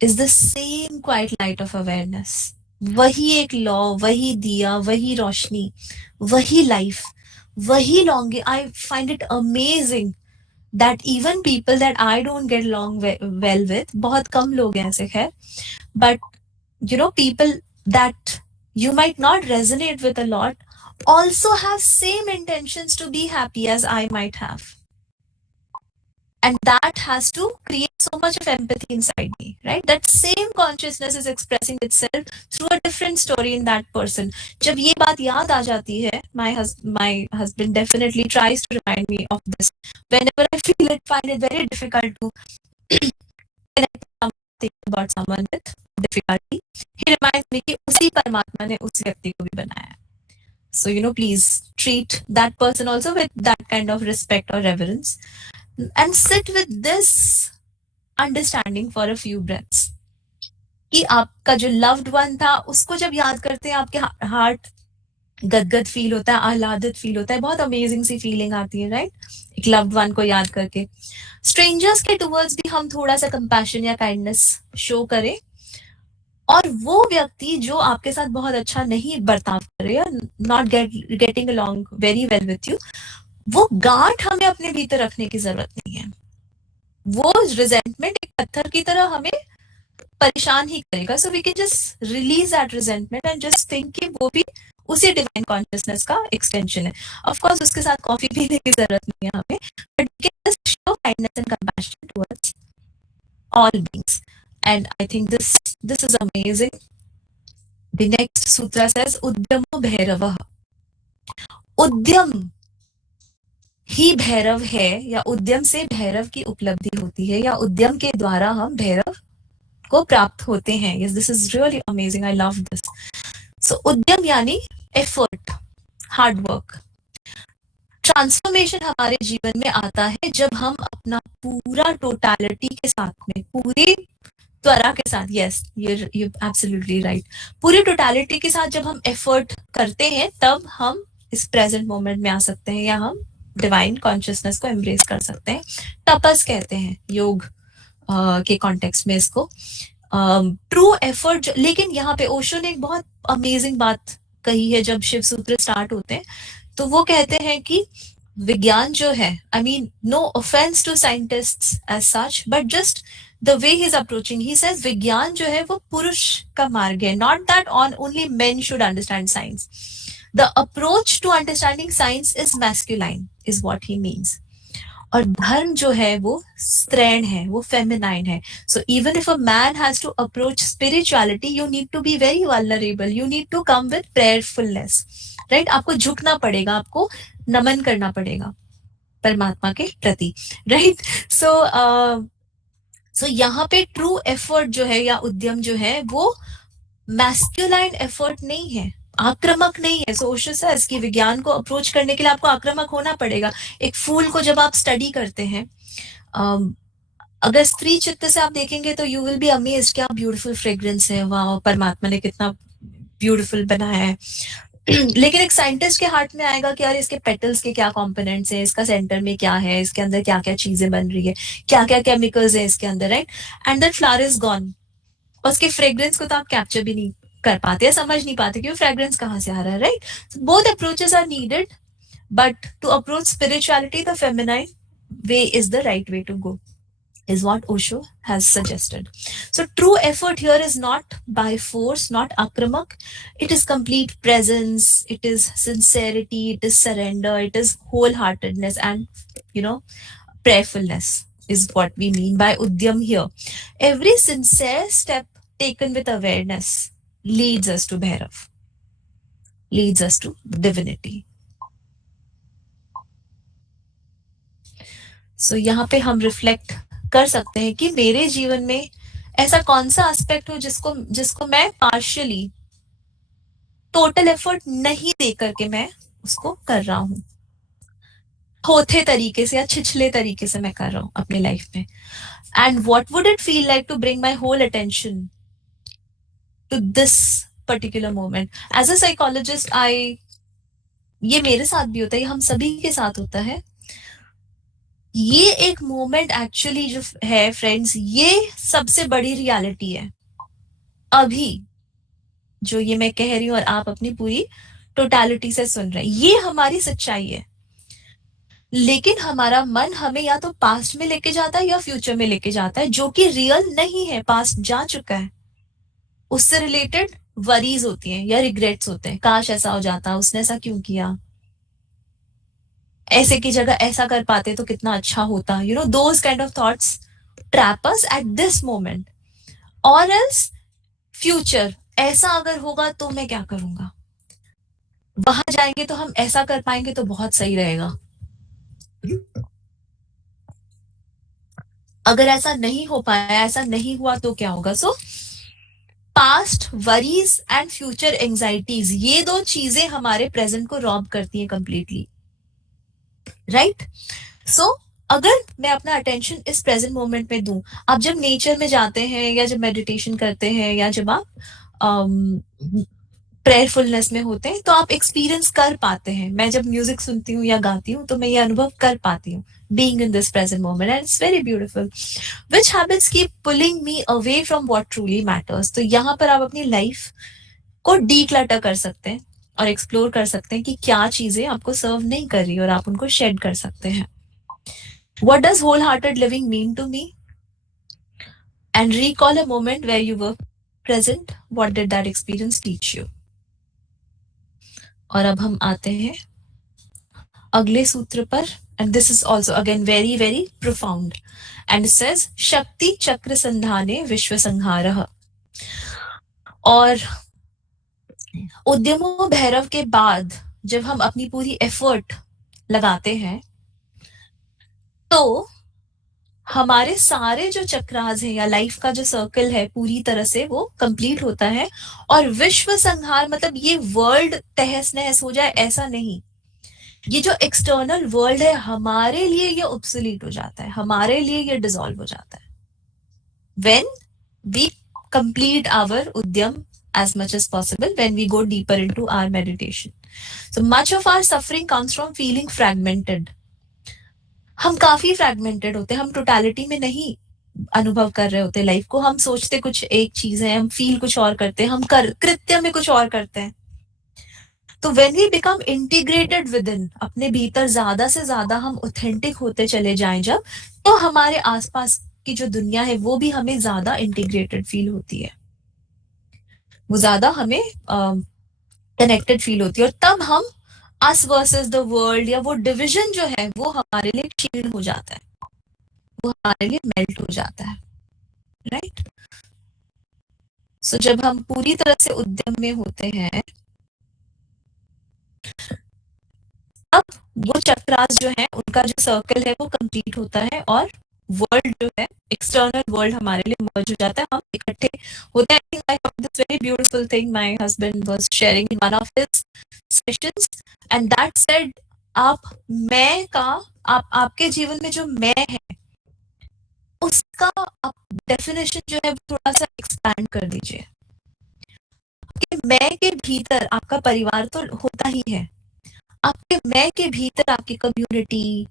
is the same quiet light of awareness. वही एक law, वही दिया, वही रोशनी, वही life, वही longing. I find it amazing that even people that I don't get along well with, बहुत कम लोग हैं ऐसे खैर, but people that you might not resonate with a lot also have same intentions to be happy as I might have. And that has to create so much of empathy inside me, right? That same consciousness is expressing itself through a different story in that person. जब ये बात याद आ जाती है, my husband definitely tries to remind me of this. Whenever I find it very difficult to connect something about someone with difficulty, he reminds me कि उसी परमात्मा ने उस व्यक्ति को भी बनाया है. So, please treat that person also with that kind of respect or reverence. And sit with this understanding for a few breaths. कि आपका जो loved one था, उसको जब याद करते हैं आपके हार्ट गदगद फील होता है, आह्लादित फील होता है, बहुत अमेजिंग सी फीलिंग आती है, राइट? एक लव्ड वन को याद करके स्ट्रेंजर्स के टुवर्ड्स भी हम थोड़ा सा कंपैशन या काइंडनेस शो करें, और वो व्यक्ति जो आपके साथ बहुत अच्छा नहीं बर्ताव कर रहे हैं, not getting along very well with you, वो गांठ हमें अपने भीतर रखने की जरूरत नहीं है. वो रिजेंटमेंट एक पत्थर की तरह हमें परेशान ही करेगा. So we can just release that resentment and just think कि वो भी उसी डिवाइन कॉन्शियसनेस का एक्सटेंशन है. ऑफ कोर्स उसके साथ कॉफी पीने की जरूरत नहीं है हमें, but we can just show kindness and compassion towards all beings. And I think this is amazing. The next sutra says उद्यमो भैरवः. उद्यम ही भैरव है, या उद्यम से भैरव की उपलब्धि होती है, या उद्यम के द्वारा हम भैरव को प्राप्त होते हैं. Yes, this is really amazing. I love this. So उद्यम यानी एफर्ट, हार्ड वर्क. ट्रांसफॉर्मेशन हमारे जीवन में आता है जब हम अपना पूरा टोटालिटी के साथ में, पूरी त्वरा के साथ, यस यू एब्सोल्युटली राइट, पूरी टोटालिटी के साथ जब हम एफर्ट करते हैं, तब हम इस प्रेजेंट मोमेंट में आ सकते हैं, या हम डिवाइन कॉन्शियसनेस को एम्ब्रेस कर सकते हैं. तपस कहते हैं योग के कॉन्टेक्स्ट में इसको. True effort. लेकिन यहाँ पे ओशो ने एक बहुत अमेजिंग बात कही है. जब शिव सूत्र स्टार्ट होते हैं तो वो कहते हैं कि विज्ञान जो है, I mean no offence to scientists as such, but just the way he is approaching, he says विज्ञान जो है वो पुरुष का मार्ग है. Not that on only men should understand science. The approach to understanding science is masculine, is what he means. और धर्म जो है वो स्त्रैण है, वो फेमिनाइन है. So even if a man has to approach spirituality, you need to be very vulnerable. You need to come with prayerfulness, right? आपको झुकना पड़ेगा, आपको नमन करना पड़ेगा परमात्मा के प्रति, right? So यहाँ पे ट्रू एफर्ट जो है या उद्यम जो है वो मैस्कुलाइन एफर्ट नहीं है, आक्रामक नहीं है. सो ओशो सेज कि विज्ञान को अप्रोच करने के लिए आपको आक्रामक होना पड़ेगा. एक फूल को जब आप स्टडी करते हैं, अगर स्त्री चित्त से आप देखेंगे तो यू विल बी अमेज्ड, क्या ब्यूटीफुल फ्रेग्रेंस है, वाह परमात्मा ने कितना ब्यूटीफुल बनाया है. लेकिन एक साइंटिस्ट के हार्ट में आएगा कि यार इसके पेटल्स के क्या कंपोनेंट्स हैं, इसका सेंटर में क्या है, इसके अंदर क्या क्या चीजें बन रही है, क्या क्या केमिकल्स है इसके अंदर, right? And that flower is gone. उसके फ्रेग्रेंस को तो आप कैप्चर भी नहीं कर पाते, समझ नहीं पाते कि वो फ्रेग्रेंस कहाँ से आ रहा है, right? Both approaches are needed, but to approach spirituality the feminine way is the right way to go, is what Osho has suggested. So true effort here is not by force, not akramak. It is complete presence, it is sincerity, it is surrender, it is wholeheartedness, and prayerfulness is what we mean by udyam here. Every sincere step taken with awareness leads us to Bhairav, leads us to divinity. So यहाँ पे हम reflect कर सकते हैं कि मेरे जीवन में ऐसा कौन सा एस्पेक्ट हो जिसको मैं पार्शियली, टोटल एफर्ट नहीं दे करके मैं उसको कर रहा हूं, थोथे तरीके से या छिछले तरीके से मैं कर रहा हूं अपनी लाइफ में. And what would it feel like to bring my whole attention to this particular moment. As a psychologist ये मेरे साथ भी होता है, ये हम सभी के साथ होता है. ये एक मोमेंट एक्चुअली जो है फ्रेंड्स, ये सबसे बड़ी रियलिटी है अभी जो ये मैं कह रही हूं और आप अपनी पूरी टोटालिटी से सुन रहे हैं. ये हमारी सच्चाई है. लेकिन हमारा मन हमें या तो पास्ट में लेके जाता है या फ्यूचर में लेके जाता है, जो कि रियल नहीं है, पास्ट जा चुका है। उससे रिलेटेड वरीज होती हैं या रिग्रेट्स होते हैं, काश ऐसा हो जाता, उसने ऐसा क्यों किया, ऐसे की जगह ऐसा कर पाते तो कितना अच्छा होता, those kind of thoughts trap us at this moment. और एल्स फ्यूचर, ऐसा अगर होगा तो मैं क्या करूंगा, वहां जाएंगे तो हम ऐसा कर पाएंगे तो बहुत सही रहेगा, अगर ऐसा नहीं हो पाया, ऐसा नहीं हुआ तो क्या होगा। सो past worries and future anxieties, ये दो चीजें हमारे प्रेजेंट को रॉब करती हैं कंप्लीटली, राइट। सो अगर मैं अपना अटेंशन इस प्रेजेंट मोमेंट में दूं, आप जब नेचर में जाते हैं या जब मेडिटेशन करते हैं या जब आप प्रेयरफुलनेस में होते हैं, तो आप एक्सपीरियंस कर पाते हैं। मैं जब म्यूजिक सुनती हूँ या गाती हूँ तो मैं ये अनुभव कर पाती हूँ, being in this present moment, and it's very beautiful. Which habits keep pulling me away from what truly matters? तो यहाँ पर आप अपनी लाइफ को डीक्लटर कर सकते हैं और एक्सप्लोर कर सकते हैं कि क्या चीजें आपको सर्व नहीं कर रही और आप उनको शेड कर सकते हैं। What does wholehearted living mean to me? And recall a moment where you were present. What did that experience teach you? और अब हम आते हैं अगले सूत्र पर, and this is also again very very profound, and it says शक्ति चक्र संधाने विश्व संहारः। और उद्यमो भैरव के बाद जब हम अपनी पूरी एफर्ट लगाते हैं तो हमारे सारे जो चक्रास हैं या लाइफ का जो सर्कल है पूरी तरह से वो कंप्लीट होता है। और विश्व संहार मतलब ये वर्ल्ड तहस नहस हो जाए ऐसा नहीं, ये जो एक्सटर्नल वर्ल्ड है हमारे लिए ये ऑब्सोलीट हो जाता है, हमारे लिए ये डिसॉल्व हो जाता है when we complete our udyam as much as possible, when we go deeper into our meditation. So much of our suffering comes from feeling fragmented. हम काफी फ्रैगमेंटेड होते हैं, हम टोटालिटी में नहीं अनुभव कर रहे होते लाइफ को, हम सोचते कुछ एक चीज है, हम फील कुछ और करते हैं, हम कृत्य में कुछ और करते हैं। तो when we become integrated within, अपने भीतर ज्यादा से ज्यादा हम ऑथेंटिक होते चले जाएं जब, तो हमारे आसपास की जो दुनिया है वो भी हमें ज्यादा इंटीग्रेटेड फील होती है, वो ज्यादा हमें कनेक्टेड फील होती है, और तब हम अस वर्सेस द वर्ल्ड या वो डिविजन जो है वो हमारे लिए क्षीण हो जाता है, वो हमारे लिए मेल्ट हो जाता है, राइट। सो जब हम पूरी तरह से उद्यम में होते हैं अब वो चक्रास जो है उनका जो सर्कल है वो कंप्लीट होता है और वर्ल्ड जो है एक्सटर्नल वर्ल्ड हमारे लिए मर्ज हो जाता है, हम इकट्ठे होते हैं। I think I have this very beautiful thing my husband was sharing in one of his sessions, and that said आप मैं का आपके जीवन में जो मैं है उसका आप डेफिनेशन जो है थोड़ा सा एक्सपैंड कर दीजिए कि मैं के भीतर आपका परिवार तो होता ही है, आपके मैं के भीतर आपकी कम्युनिटी,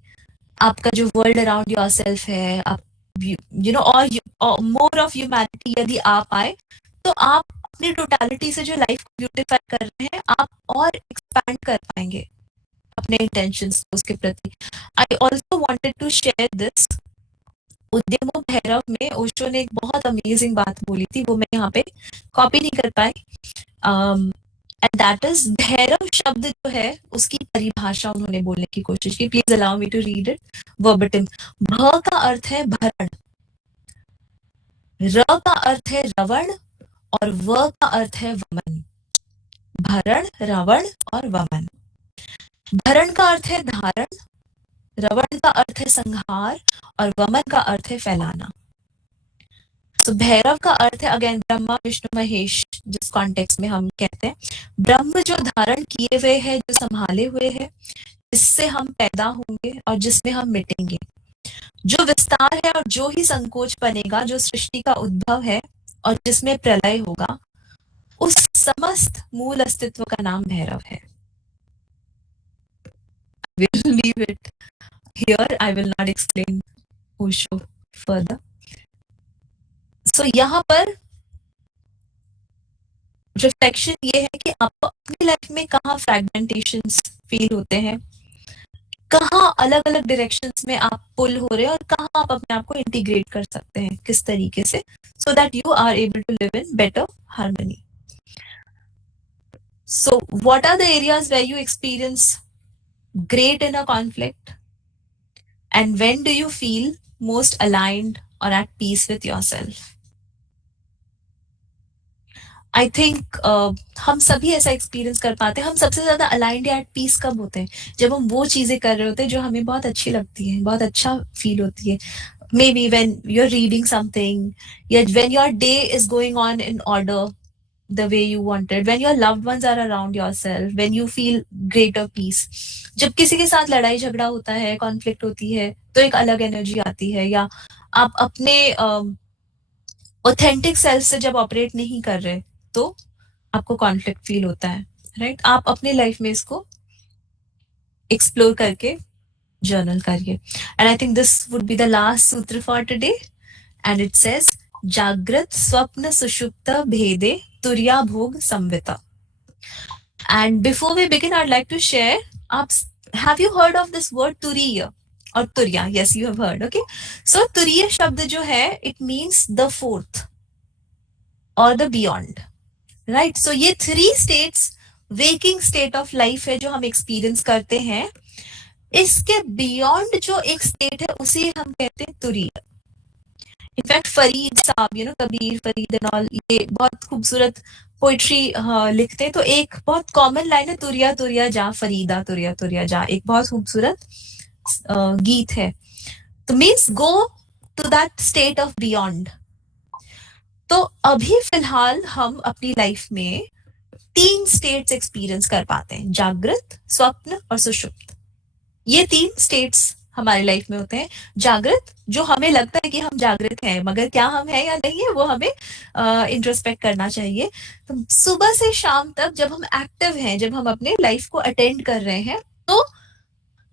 आपका जो वर्ल्ड अराउंड योर सेल्फ है, आप और मोर ऑफ ह्यूमैनिटी यदि आप आए तो आप अपनी टोटालिटी से जो लाइफ को ब्यूटिफाई कर रहे हैं आप और एक्सपैंड कर पाएंगे अपने इंटेंशंस उसके प्रति। I also wanted to share this, उद्यमो भैरव में ओशो ने एक बहुत अमेजिंग बात बोली थी, वो मैं यहाँ पे कॉपी नहीं कर पाई, एंड दैट इज भैरव शब्द जो है उसकी परिभाषा उन्होंने बोलने की कोशिश की। Please allow me to read it verbatim. भ का अर्थ है भरण, र का अर्थ है रवण और व का अर्थ है वमन। भरण, रवण और वमन। भरण का अर्थ है धारण, रवण का अर्थ है संहार और वमन का अर्थ है फैलाना। तो भैरव का अर्थ है अगेन ब्रह्मा विष्णु महेश, जिस कॉन्टेक्स्ट में हम कहते हैं ब्रह्म जो धारण किए हुए है, जो संभाले हुए है, जिससे हम पैदा होंगे और जिसमें हम मिटेंगे, जो विस्तार है और जो ही संकोच बनेगा, जो सृष्टि का उद्भव है और जिसमें प्रलय होगा, उस समस्त मूल अस्तित्व का नाम भैरव है। I will leave it here. I will not explain Osho further. So यहाँ पर रिफ्लेक्शन ये है कि आपको अपनी लाइफ में कहाँ फ्रैगमेंटेशंस फील होते हैं, कहाँ अलग अलग डायरेक्शंस में आप पुल हो रहे हैं और कहाँ आप अपने आप को इंटीग्रेट कर सकते हैं किस तरीके से, so that you are able to live in better harmony. So what are the areas where you experience great inner conflict, and when do you feel most aligned or at peace with yourself? I think हम सभी ऐसा experience कर पाते हैं. हम सबसे ज्यादा aligned या एट पीस कब होते हैं? जब हम वो चीजें कर रहे होते हैं जो हमें बहुत अच्छी लगती है, बहुत अच्छा फील होती है. Maybe when you are reading something, या when your day is going on in order the way you wanted, when your loved ones are around yourself, when you feel greater peace. जब किसी के साथ लड़ाई झगड़ा होता है, conflict होती है, तो एक अलग एनर्जी आती है. या आप अपने ऑथेंटिक सेल्फ से जब ऑपरेट नहीं कर रहे, तो आपको कॉन्फ्लिक्ट फील होता है, राइट? आप अपने लाइफ में इसको एक्सप्लोर करके जर्नल करिए. And I think this would be the last sutra for today, and it says जागृत स्वप्न सुषुप्त भेदे तुर्या भोग Savita. And before we begin, I'd like to share, have you heard of this word turiya or turya? Yes, you have heard. Okay. So turiya शब्द जो है, it means the fourth or the beyond. Right. So ये 3 states, waking state of life है जो हम experience करते हैं. इसके beyond जो एक state है, उसे हम कहते हैं तुरिया. इनफैक्ट फरीद साहब, कबीर फरीद एंड ऑल, ये बहुत खूबसूरत पोइट्री लिखते हैं. तो एक बहुत कॉमन लाइन है, तुरिया तुरिया जा फरीदा तुरिया तुरिया जा. एक बहुत खूबसूरत गीत है. तो means go to that state of beyond. तो अभी फिलहाल हम अपनी लाइफ में 3 स्टेट्स एक्सपीरियंस कर पाते हैं, जागृत, स्वप्न और सुषुप्त. ये 3 स्टेट्स हमारी लाइफ में होते हैं. जागृत, जो हमें लगता है कि हम जागृत हैं, मगर क्या हम हैं या नहीं है वो हमें इंट्रोस्पेक्ट करना चाहिए. तो सुबह से शाम तक जब हम एक्टिव हैं, जब हम अपने लाइफ को अटेंड कर रहे हैं, तो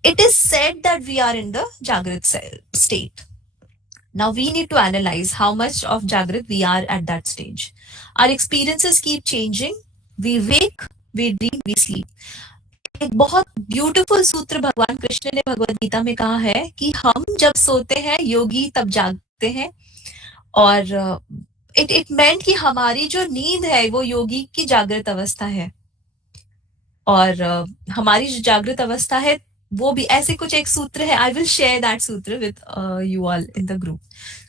it is said that we are in the jagrat state. Now we need to analyze how much of Jagrat we are at that stage. Our experiences keep changing. We wake, we dream, we sleep. एक बहुत beautiful सूत्र भगवान कृष्ण ने भगवद गीता में कहा है कि हम जब सोते हैं, योगी तब जागते हैं. और इट मेंट कि हमारी जो नींद है वो योगी की जागृत अवस्था है, और हमारी जो जागृत अवस्था है वो भी ऐसे कुछ एक सूत्र है. I will share that sutra with you all in the group.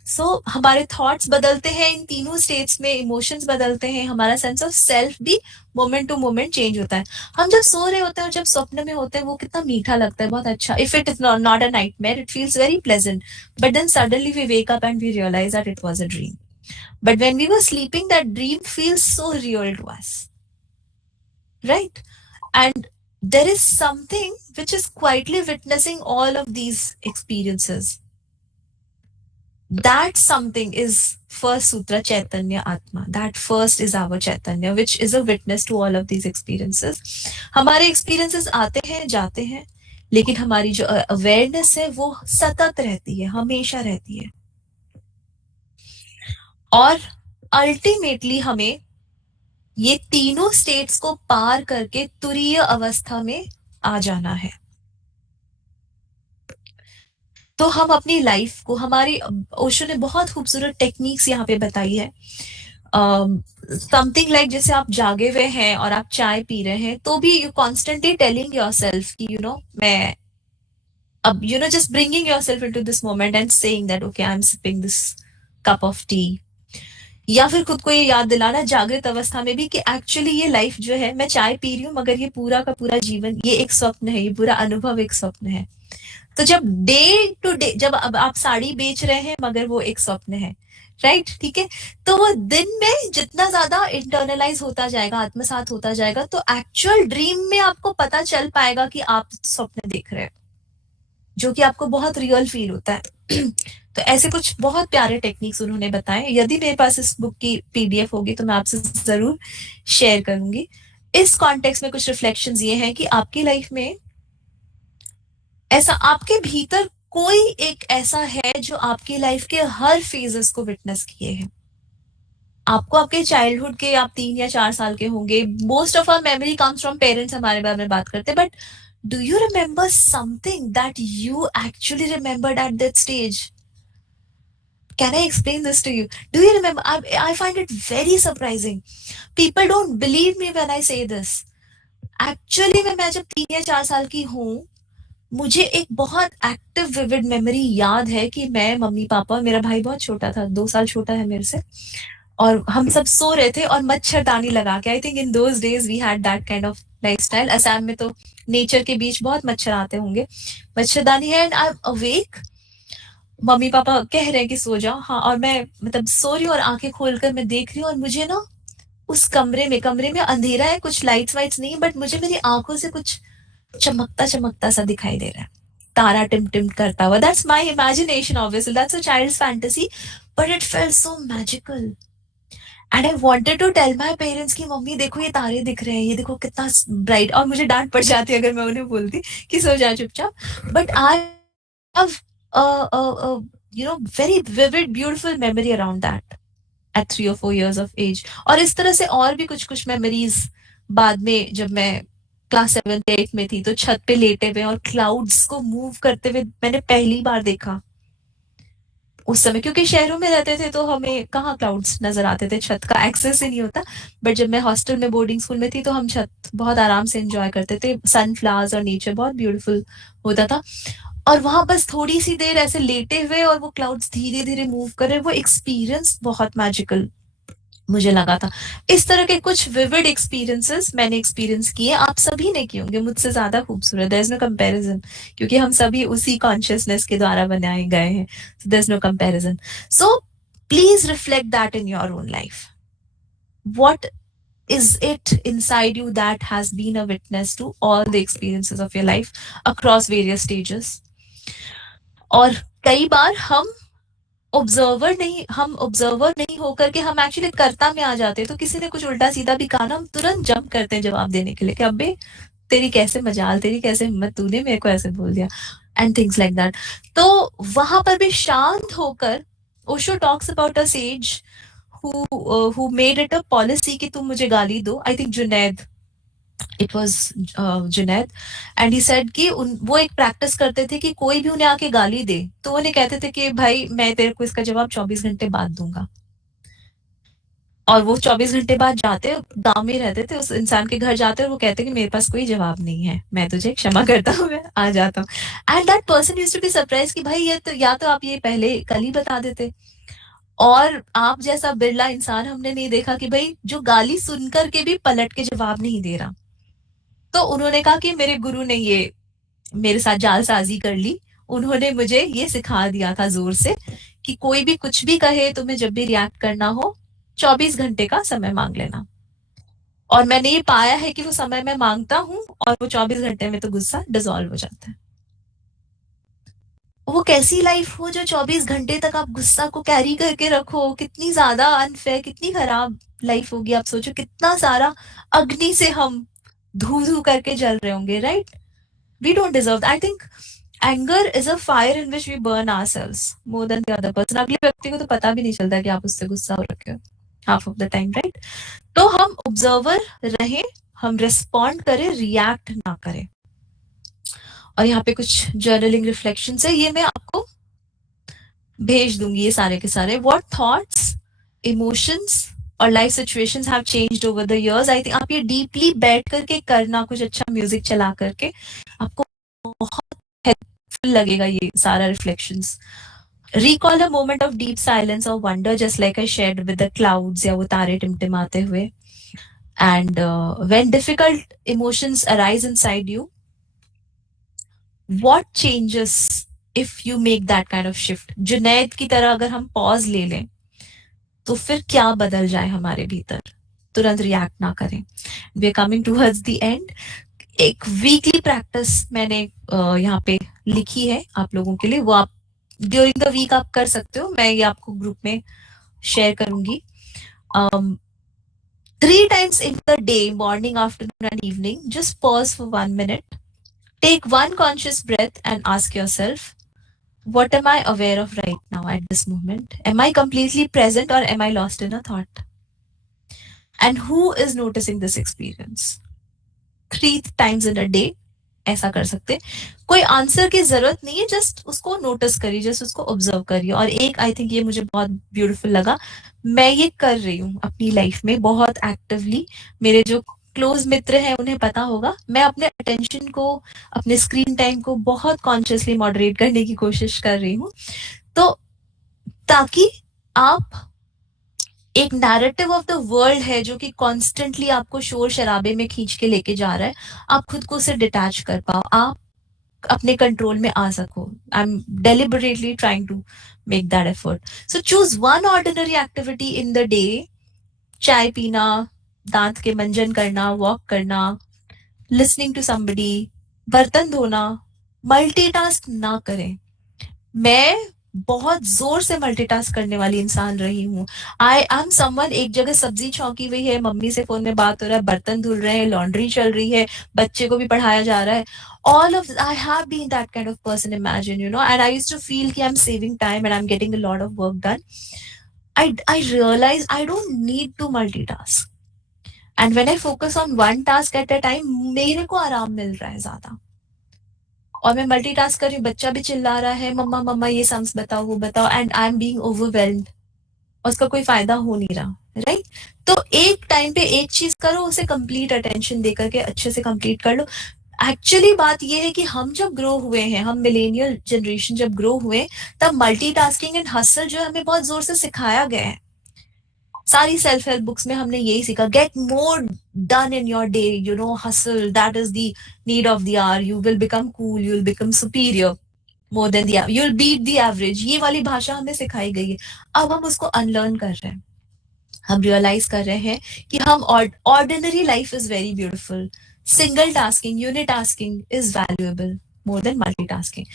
So हमारे थॉट्स बदलते हैं इन तीनों स्टेट्स में, इमोशंस बदलते हैं, हमारा सेंस ऑफ सेल्फ भी मोमेंट टू मोमेंट चेंज होता है. हम जब सो रहे होते हैं और जब स्वप्न में होते हैं, वो कितना मीठा लगता है, बहुत अच्छा. If it is not a nightmare, it feels very pleasant. But then suddenly we wake up and we realise that it was a dream. But when we were sleeping, that dream feels so real to us, right? And there is something which is quietly witnessing all of these experiences. That something is first sutra, Chaitanya Atma. That first is our Chaitanya, which is a witness to all of these experiences. हमारे experiences आते हैं, जाते हैं, लेकिन हमारी जो awareness है वो सतत रहती है, हमेशा रहती है. और ultimately हमें ये तीनों स्टेट्स को पार करके तुरीय अवस्था में आ जाना है. तो हम अपनी लाइफ को, हमारी ओशो ने बहुत खूबसूरत टेक्निक्स यहाँ पे बताई है. समथिंग लाइक जैसे आप जागे हुए हैं और आप चाय पी रहे हैं, तो भी you constantly telling your self कि मैं अब just bringing your self into this moment and saying that okay, I am sipping this cup of T. या फिर खुद को ये याद दिलाना जागृत अवस्था में भी कि एक्चुअली ये लाइफ जो है, मैं चाय पी रही हूँ, मगर ये पूरा का पूरा जीवन ये एक स्वप्न है, ये पूरा अनुभव एक स्वप्न है. तो जब डे टू डे, जब अब आप साड़ी बेच रहे हैं, मगर वो एक स्वप्न है, राइट? ठीक है. तो वो दिन में जितना ज्यादा इंटरनलाइज होता जाएगा, आत्मसात होता जाएगा, तो एक्चुअल ड्रीम में आपको पता चल पाएगा कि आप स्वप्न देख रहे हैं, जो कि आपको बहुत रियल फील होता है. तो ऐसे कुछ बहुत प्यारे टेक्निक्स उन्होंने बताए. यदि मेरे पास इस बुक की पीडीएफ होगी तो मैं आपसे जरूर शेयर करूंगी. इस कॉन्टेक्स्ट में कुछ रिफ्लेक्शंस ये हैं कि आपकी लाइफ में ऐसा, आपके भीतर कोई एक ऐसा है जो आपकी लाइफ के हर फेजेस को विटनेस किए हैं. आपको आपके चाइल्डहुड के, आप 3 या 4 साल के होंगे. Most of our memory comes from parents, हमारे बारे में बात करते हैं, but Do you remember something that you actually remembered at that stage? Can I explain this to you? Do you remember? I find it very surprising. People don't believe me when I say this. Actually में मैं जब 3 या 4 साल की हूँ, मुझे एक बहुत एक्टिव विविड मेमोरी याद है कि मैं मम्मी पापा, मेरा भाई बहुत छोटा था, 2 साल छोटा है मेरे से, और हम सब सो रहे थे और मच्छरदानी लगा के, I think in those days we had that kind of lifestyle. Assam में तो नेचर के बीच बहुत मच्छर आते होंगे, मच्छरदानी है, and I am awake, mummy papa कह रहे हैं कि सो जाओ, हाँ, और मैं मतलब सो रही हूँ और आंखें खोलकर मैं देख रही हूँ, और मुझे ना उस कमरे में अंधेरा है, कुछ लाइट्स वाइट्स नहीं, बट मुझे मेरी आंखों से कुछ चमकता चमकता सा दिखाई दे रहा है, तारा टिम करता हुआ। That's my imagination, obviously that's a child's fantasy, but it felt so magical, and I wanted to tell my parents कि मम्मी देखो ये तारे दिख रहे हैं, ये देखो कितना ब्राइट, और मुझे डांट पड़ जाती अगर मैं उन्हें बोलती कि सो जा चुपचाप। But I have very vivid beautiful memory around that at 3 or 4 years of age। और इस तरह से और भी कुछ कुछ मेमोरीज बाद में, जब मैं क्लास 7th 8th में थी, तो छत पे लेटे हुए और क्लाउड्स को मूव करते हुए मैंने पहली बार देखा उस समय, क्योंकि शहरों में रहते थे तो हमें कहाँ क्लाउड्स नजर आते थे, छत का एक्सेस ही नहीं होता। बट जब मैं हॉस्टल में बोर्डिंग स्कूल में थी तो हम छत बहुत आराम से एंजॉय करते थे, सनफ्लावर्स और नेचर बहुत ब्यूटीफुल होता था, और वहां बस थोड़ी सी देर ऐसे लेटे हुए और वो क्लाउड्स धीरे धीरे मूव कर रहे, वो एक्सपीरियंस बहुत मैजिकल मुझे लगा था। इस तरह के कुछ विविड एक्सपीरियंसेस मैंने एक्सपीरियंस किए, आप सभी ने किए होंगे, मुझसे ज्यादा खूबसूरत, देयर इज नो कंपैरिजन, क्योंकि हम सभी उसी कॉन्शियसनेस के द्वारा बनाए गए हैं, so there is no comparison. So please reflect that in your own life. What is it inside you that has been a witness to all the experiences of your life across various stages? और कई बार हम observer नहीं होकर के हम actually कर्ता में आ जाते हैं, तो किसी ने कुछ उल्टा सीधा भी कहा ना, हम तुरंत जंप करते हैं जवाब देने के लिए कि अबे तेरी कैसे मजाल, तेरी कैसे हिम्मत, तूने मेरे को ऐसे बोल दिया, एंड थिंग्स लाइक दैट। तो वहां पर भी शांत होकर, Osho talks about a says who made it a policy कि तुम मुझे गाली दो, I think Junaid, it was Junaid, and he said कि वो एक प्रैक्टिस करते थे कि कोई भी उन्हें आके गाली दे तो उन्हें कहते थे कि भाई मैं तेरे को इसका जवाब 24 घंटे बाद दूंगा, और वो 24 घंटे बाद जाते, गांव में रहते थे, उस इंसान के घर जाते और वो कहते कि मेरे पास कोई जवाब नहीं है, मैं तुझे क्षमा करता हूँ, मैं आ जाता हूँ। And that person used to be surprise कि भाई ये तो, या तो आप ये पहले कल ही बता देते, और आप जैसा बिरला इंसान हमने नहीं देखा कि भाई जो गाली सुनकर के भी पलट के जवाब नहीं दे रहा। तो उन्होंने कहा कि मेरे गुरु ने ये मेरे साथ जालसाजी कर ली, उन्होंने मुझे ये सिखा दिया था जोर से कि कोई भी कुछ भी कहे, तुम्हें जब भी रिएक्ट करना हो 24 घंटे का समय मांग लेना। और मैंने ये पाया है कि वो समय मैं मांगता हूँ और वो 24 घंटे में तो गुस्सा डिसॉल्व हो जाता है। वो कैसी लाइफ हो जो 24 घंटे तक आप गुस्सा को कैरी करके रखो, कितनी ज्यादा अनफेयर, कितनी खराब लाइफ होगी। आप सोचो कितना सारा अग्नि से हम धू धू करके जल रहे होंगे, right? We don't deserve, I think anger is a fire in which we burn ourselves more than the other person. अगले व्यक्ति को तो पता भी नहीं चलता कि आप उससे गुस्सा हो रखे हो half of the time, right? तो हम ऑब्जर्वर रहे, हम रिस्पॉन्ड करें, रिएक्ट ना करें। और यहाँ पे कुछ जर्नलिंग रिफ्लेक्शन है, ये मैं आपको भेज दूंगी, ये सारे के सारे। व्हाट थॉट्स, इमोशंस और life situations have changed over the years. I think आप ये डीपली बैठ करके करना, कुछ अच्छा म्यूजिक चला करके, आपको बहुत हेल्पफुल लगेगा ये सारा reflections. Recall a moment of deep silence or wonder, just like I shared with the clouds, या वो तारे टिमटिमाते हुए। And when difficult emotions arise inside you, what changes if you make that kind of shift? Junaid की तरह अगर हम pause ले लें तो फिर क्या बदल जाए हमारे भीतर, तुरंत रिएक्ट ना करें। We are coming towards the end. एक वीकली प्रैक्टिस मैंने यहाँ पे लिखी है आप लोगों के लिए, वो आप ड्यूरिंग द वीक आप कर सकते हो, मैं ये आपको ग्रुप में शेयर करूंगी। 3 times in the day, morning, afternoon and evening, just pause for 1 minute, take one conscious breath and ask yourself, what am I aware of right now at this moment? Am I completely present or am I lost in a thought? And who is noticing this experience? 3 times in a day, ऐसा कर सकते। कोई answer की जरूरत नहीं है, just उसको notice करिए, जस्ट उसको ऑब्जर्व करिए। और एक आई थिंक ये मुझे बहुत ब्यूटीफुल लगा, मैं ये कर रही हूँ अपनी लाइफ में बहुत एक्टिवली। मेरे जो क्लोज मित्र हैं उन्हें पता होगा, मैं अपने अटेंशन को, अपने स्क्रीन टाइम को बहुत कॉन्शियसली मॉडरेट करने की कोशिश कर रही हूँ। तो ताकि आप, एक नैरेटिव ऑफ द वर्ल्ड है जो कि कॉन्स्टेंटली आपको शोर शराबे में खींच के लेके जा रहा है, आप खुद को उसे डिटैच कर पाओ, आप अपने कंट्रोल में आ सको। I am deliberately trying to make that effort. So choose one ordinary activity in the day, चाय पीना, दांत के मंजन करना, वॉक करना, लिसनिंग टू समबडी, बर्तन धोना। मल्टीटास्क ना करें। मैं बहुत जोर से मल्टीटास्क करने वाली इंसान रही हूँ। आई एम समवन, एक जगह सब्जी छौंकी हुई है, मम्मी से फोन में बात हो रहा है, बर्तन धुल रहे हैं, लॉन्ड्री चल रही है, बच्चे को भी पढ़ाया जा रहा है। All of I have been that kind of person, imagine, and I used to feel कि I'm saving time and I'm getting a lot of work done. I realize I don't need to multitask. And when I focus on one task at a time, मेरे को आराम मिल रहा है ज्यादा। और मैं multitask कर रही हूँ, बच्चा भी चिल्ला रहा है, मम्मा मम्मा ये सम्स बताओ, वो बताओ, and I am being overwhelmed, और उसका कोई फायदा हो नहीं रहा, राइट? तो एक टाइम पे एक चीज करो, उसे कंप्लीट अटेंशन देकर के अच्छे से कंप्लीट कर लो। एक्चुअली बात ये है कि हम जब ग्रो हुए हैं, हम मिलेनियल जनरेशन जब ग्रो हुए, तब मल्टीटास्किंग एंड हसल जो है हमें बहुत जोर से सिखाया गया है। सारी सेल्फ हेल्प बुक्स में हमने यही सीखा, get more done in your day, hustle, that is the need of the hour, you will become cool, you will become superior more than the, you will beat the average. ये वाली भाषा हमें सिखाई गई है। अब हम उसको अनलर्न कर रहे हैं। हम रियलाइज कर रहे हैं कि हम ordinary life is very beautiful, single tasking, unitasking is valuable more than multitasking.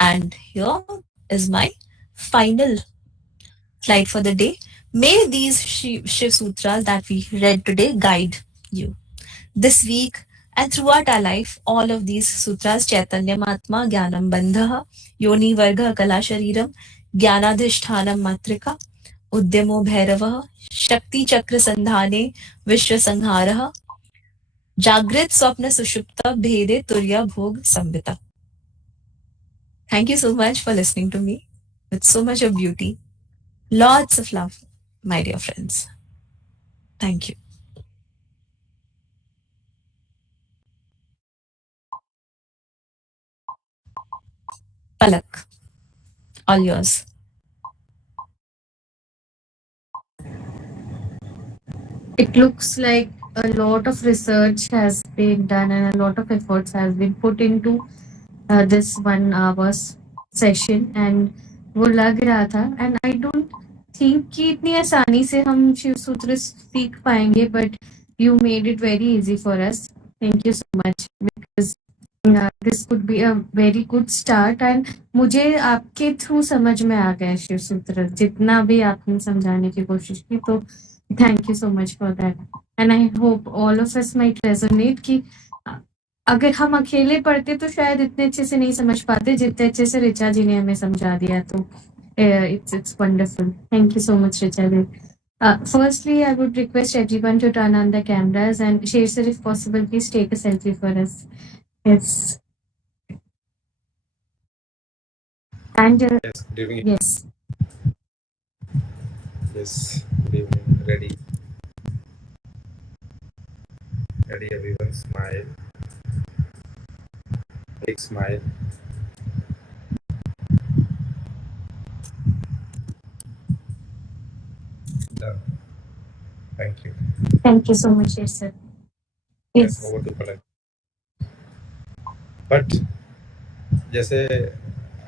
And here is my final slide for the day. May these Shiv Sutras that we read today guide you this week and throughout our life. All of these sutras, Chaitanya Mahatma, Jnanam Bandha, Yoni Varga Kala Shariram, Jnanadhishthanam Matrika, Udyamo Bhairavah, Shakti Chakra Sandhane, Vishwa Sangharah, Jagrit Swapna Sushupta, Bhede Turya Bhog Sambita. Thank you so much for listening to me with so much of beauty. Lots of love, my dear friends. Thank you. Palak, all yours. It looks like a lot of research has been done and a lot of efforts has been put into this 1 hour session, and वो लग रहा था, and I don't think कि इतनी आसानी से हम शिव सूत्र सीख पाएंगे, but you made it very easy for us. Thank you so much, because this could be a very good start, and मुझे आपके थ्रू समझ में आ गया शिव सूत्र, जितना भी आपने समझाने की कोशिश की, तो thank you so much for that. And I hope all of us might resonate कि अगर हम अकेले पढ़ते तो शायद इतने अच्छे से नहीं समझ पाते जितने अच्छे से ऋचा जी ने हमें समझा दिया, तो it's wonderful. Thank you so much, Richa ji. Firstly, I would request everyone to turn on the cameras, and Sher sir, if possible, please take a selfie for us. Yes. And Yes, good evening. yes. Yes, good evening. Ready, everyone. Smile. Big smile. Done. Thank you. Thank you so much, Sher sir. Yes, Yes. over to Palak. But जैसे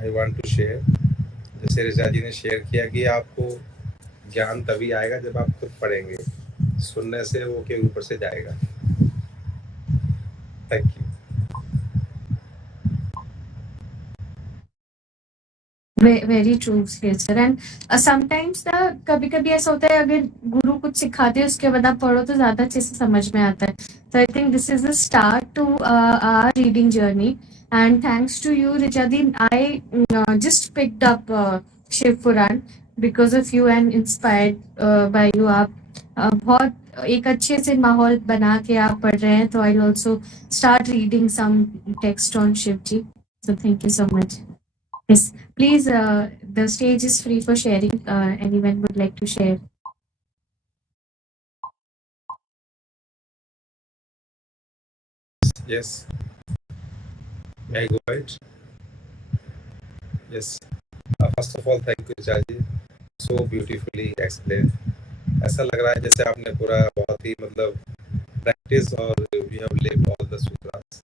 I want to share, जैसे ऋचा जी ने share किया कि आपको ज्ञान तभी आएगा जब आप खुद पढ़ेंगे, सुनने से वो के ऊपर से जाएगा। Thank you. Very true sir. And sometimes ना कभी कभी ऐसा होता है, अगर गुरु कुछ सिखाते हैं उसके बाद आप पढ़ो तो ज्यादा अच्छे से समझ में आता है। तो I think this is the start to our reading journey, and thanks to you Richa di, I just picked up Shiv Puran because of you and inspired by you. आप बहुत एक अच्छे से माहौल बना के आप पढ़ रहे हैं, तो I will also start reading some text on Shiv ji. So thank you so much. Yes, please, the stage is free for sharing. Anyone would like to share? Yes. May I go ahead? Yes. First of all, thank you, Chaji. So beautifully explained. ऐसा लग रहा है जैसे आपने पूरा बहुत ही मतलब practice और we have lived all the sutras.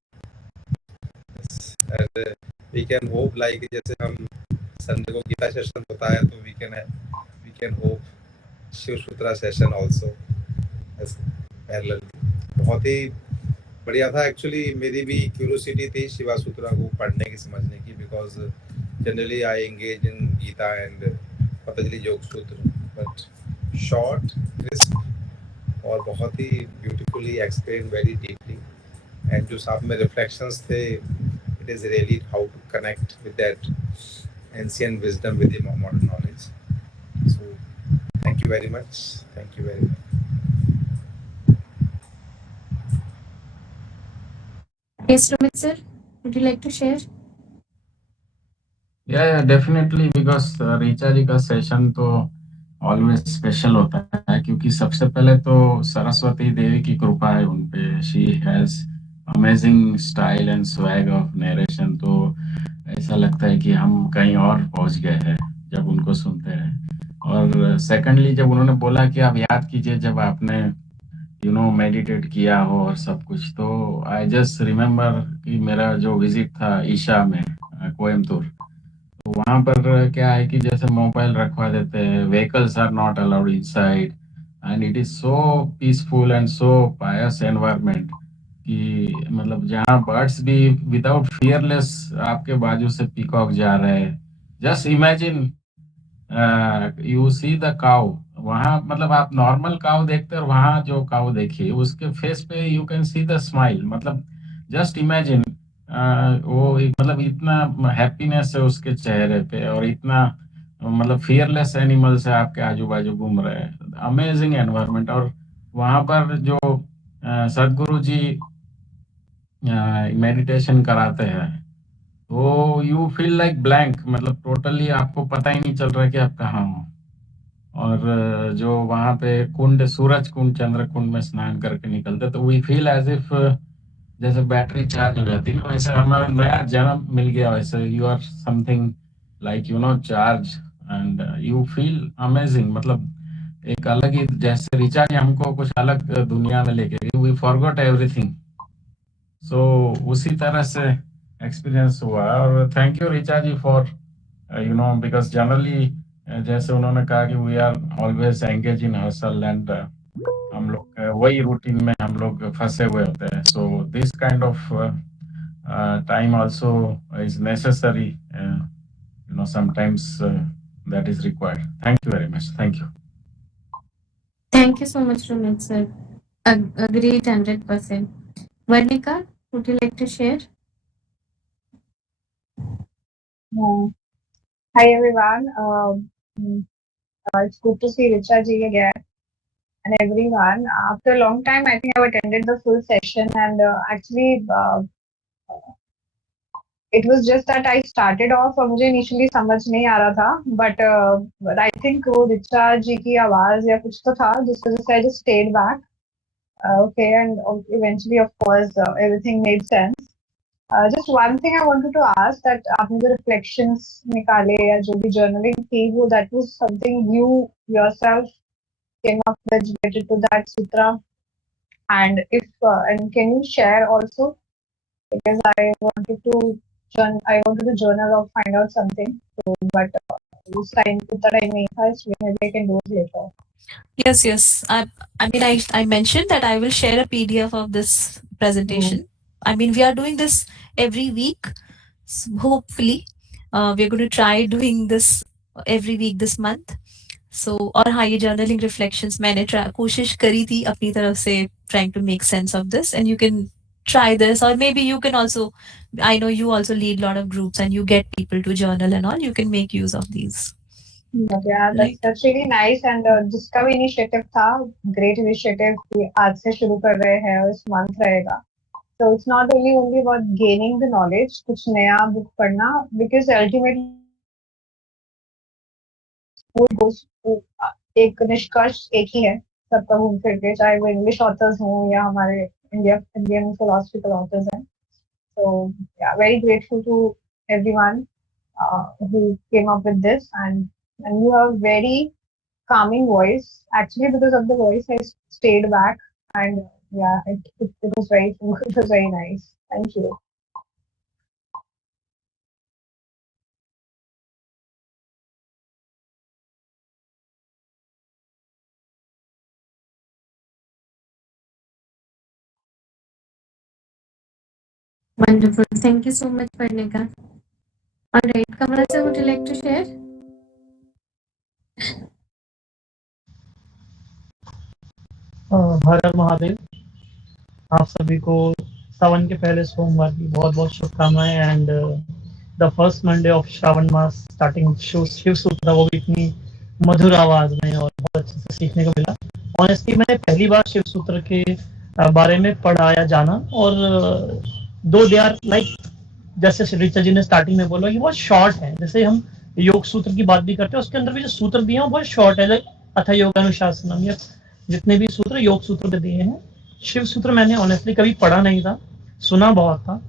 Yes. And we can hope like जैसे हम संडे को गीता सेशन होता है तो we can hope Shiv Sutra session also. Yes. Parallel. बहुत ही बढ़िया था. एक्चुअली मेरी भी क्यूरियोसिटी थी शिवा सूत्रा को पढ़ने की, समझने की, because generally I engage in Gita and Patanjali Yoga Sutra, but short, crisp और बहुत ही beautifully explain very deeply. And जो साथ में रिफ्लेक्शंस थे, it is really how to connect with that ancient wisdom with the modern knowledge. So thank you very much. Thank you very much. Yes, Sumit sir, would you like to share? Yeah, definitely, because Richa ji का session तो always special होता है, क्योंकि सबसे पहले तो सरस्वती देवी की कृपा है उन पे. She has amazing style and swag of narration. तो ऐसा लगता है कि हम कहीं और पहुंच गए हैं जब उनको सुनते हैं. और सेकंडली, जब उन्होंने बोला कि आप याद कीजिए जब आपने मेडिटेट किया हो और सब कुछ, तो आई जस्ट रिमेम्बर कि मेरा जो विजिट था ईशा में, कोयम्बतूर, तो वहाँ पर क्या है कि जैसे मोबाइल रखवा देते हैं, vehicles are not allowed inside, and it is so peaceful and so pious environment कि मतलब जहाँ बर्ड्स भी विदाउट फियरलेस आपके बाजू से पीकॉक जा रहे हैं. Just imagine you see the cow. वहाँ मतलब आप नॉर्मल काउ देखते हैं और वहाँ जो काउ देखिए उसके फेस पे you can see the smile. मतलब जस्ट इमेजिन, वो मतलब इतना हैप्पीनेस है उसके चेहरे पे, और इतना मतलब फियरलेस एनिमल्स है आपके आजू बाजू घूम रहे हैं. Amazing environment. और वहाँ पर जो सदगुरु जी मेडिटेशन कराते हैं, तो यू फील लाइक ब्लैंक. मतलब टोटली आपको पता ही नहीं चल रहा कि आप कहाँ हो. और जो वहाँ पे कुंड, सूरज कुंड, चंद्र कुंड में स्नान करके निकलते, तो वी फील एज इफ जैसे बैटरी चार्ज हो जाती है, वैसे हमारा नया जन्म मिल गया. वैसे you are something like charge, and you feel amazing. मतलब एक अलग ही, जैसे ऋचा जी हमको कुछ अलग दुनिया में लेके गई. We forgot everything. सो उसी तरह से एक्सपीरियंस हुआ. और thank you Richa ji for because generally जैसे उन्होंने कहा कि we are always engage in hustle, and हम लोग वही रूटीन में हम लोग फंसे हुए होते हैं. So this kind of time also is necessary, sometimes that is required. Thank you very much. Thank you. Thank you so much, Sumit sir. Agreed 100%. Varnika, would you like to share? Hi everyone. It's good to see Richa ji again and everyone. After a long time, I think I've attended the full session, and actually, it was just that I started off और मुझे initially समझ नहीं आ रहा था, but I think वो रिचा जी की आवाज या कुछ तो था जिस वजह से I just stayed back. Okay, and eventually, of course, everything made sense. Just one thing I wanted to ask, that आपने जो reflections निकाले या जो भी journaling थी, वो that was something you yourself came up with related to that sutra, and if and can you share also, because I wanted to journal or find out something. So, but this time that I made first, maybe I can do it later. Yes. I mean, I mentioned that I will share a PDF of this presentation. I mean, we are doing this every week. So hopefully, we're going to try doing this every week this month. So, और हाँ, ये journaling reflections मैंने कोशिश करी थी अपनी तरफ से, trying to make sense of this, and you can try this, or maybe you can also, I know you also lead a lot of groups and you get people to journal and all, you can make use of these. But yeah, Right. that's really nice and जिसका भी initiative था, great initiative कि आज से शुरू कर रहे हैं और इस month रहेगा. So it's not only about gaining the knowledge, कुछ नया book पढ़ना, because ultimately वो goes to एक निष्कर्ष एक ही है सबका घूम फिर के, चाहे वो English authors हों या हमारे Indian philosophical authors हैं. So yeah, very grateful to everyone who came up with this, and you have very calming voice. Actually, because of the voice, I stayed back, and yeah, it was very it was very nice. Thank you. Wonderful. Thank you so much, Parnika. All right, Kamala sir, would you like to share? हर हर महादेव। आप सभी को सावन के पहले सोमवार की बहुत बहुत शुभकामनाएं and the first Monday of Shravan maas starting Shiv Sutra, वो भी इतनी मधुर आवाज में और बहुत अच्छे से सीखने को मिला। ऑनेस्टली मैंने पहली बार शिव सूत्र के बारे में पढ़ा या जाना, और दो दे आर लाइक, जैसे ऋचा जी ने स्टार्टिंग में बोला, ये बहुत शॉर्ट है। जैसे हम योग सूत्र की बात भी करते हैं, उसके अंदर भी जो सूत्र दिए हैं वो बहुत शॉर्ट है, लाइक अथ योगानुशासनम या जितने भी सूत्र योग सूत्र पे दिए हैं। शिव सूत्र मैंने ऑनेस्टली कभी पढ़ा नहीं था, सुना बहुत था,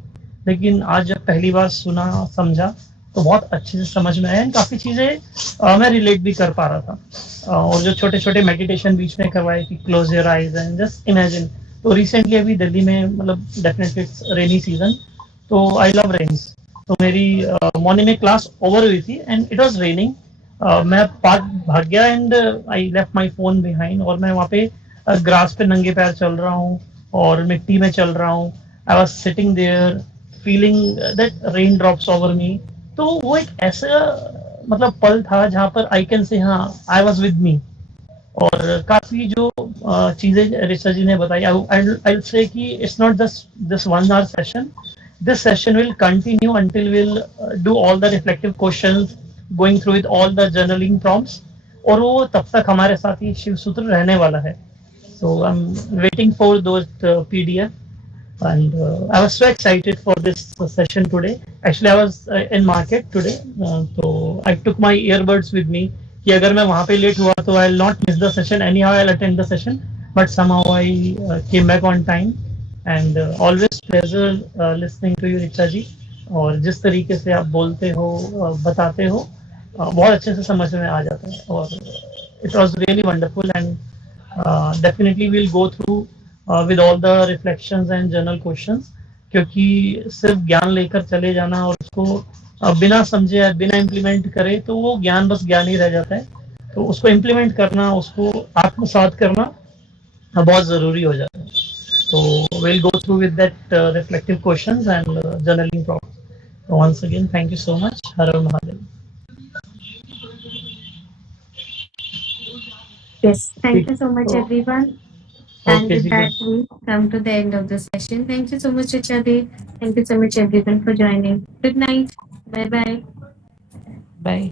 लेकिन आज जब पहली बार सुना समझा तो बहुत अच्छे से समझ में आया। काफ़ी चीज़ें मैं रिलेट भी कर पा रहा था। और जो छोटे छोटे मेडिटेशन बीच में करवाए कि close your eyes and just imagine, तो रिसेंटली अभी दिल्ली में, मतलब डेफिनेटली इट्स रेनी सीजन, तो आई लव रेन्स। तो मेरी मॉर्निंग में क्लास ओवर हुई थी एंड इट वाज रेनिंग। मैं पार्क भाग गया and I left my phone behind, और मैं वहाँ पे ग्रास पे नंगे पैर चल रहा हूँ और मिट्टी में चल रहा हूँ। I was sitting there feeling that rain drops over me. तो वो एक ऐसा मतलब पल था जहाँ पर आई कैन से हाँ आई वाज विद मी। और काफी जो चीजें ऋचा जी ने बताई, आई से कि it's not just this 1 hour session, this session will continue until we'll do all the reflective questions, going through with all the journaling prompts, और वो तब तक हमारे साथ ही शिव सूत्र रहने वाला है। So I'm waiting for those PDF, and I was so excited for this session today. Actually I was in market today, so I took my earbuds with me कि अगर मैं वहाँ पे लेट हुआ तो I'll not miss the session, anyhow I'll attend the session, but somehow I came back on time. And always pleasure listening to you Richa ji. और जिस तरीके से आप बोलते हो, बताते हो, बहुत अच्छे से समझ में आ जाता है, और it was really wonderful. And definitely will go through with all the reflections and journal questions, क्योंकि सिर्फ ज्ञान लेकर चले जाना और उसको बिना समझे या बिना इम्प्लीमेंट करे तो वो ज्ञान बस ज्ञान ही रह जाता है। तो उसको इम्प्लीमेंट करना, उसको आत्मसात करना बहुत ज़रूरी हो जाता है। So we'll go through with that reflective questions and journaling prompts. So once again, thank you so much. Har Har Mahadev. Yes, thank you so much, So, everyone. And okay, with ji, that, we come to the end of the session. Thank you so much, Richadi. Thank you so much, everyone, for joining. Good night. Bye bye. Bye.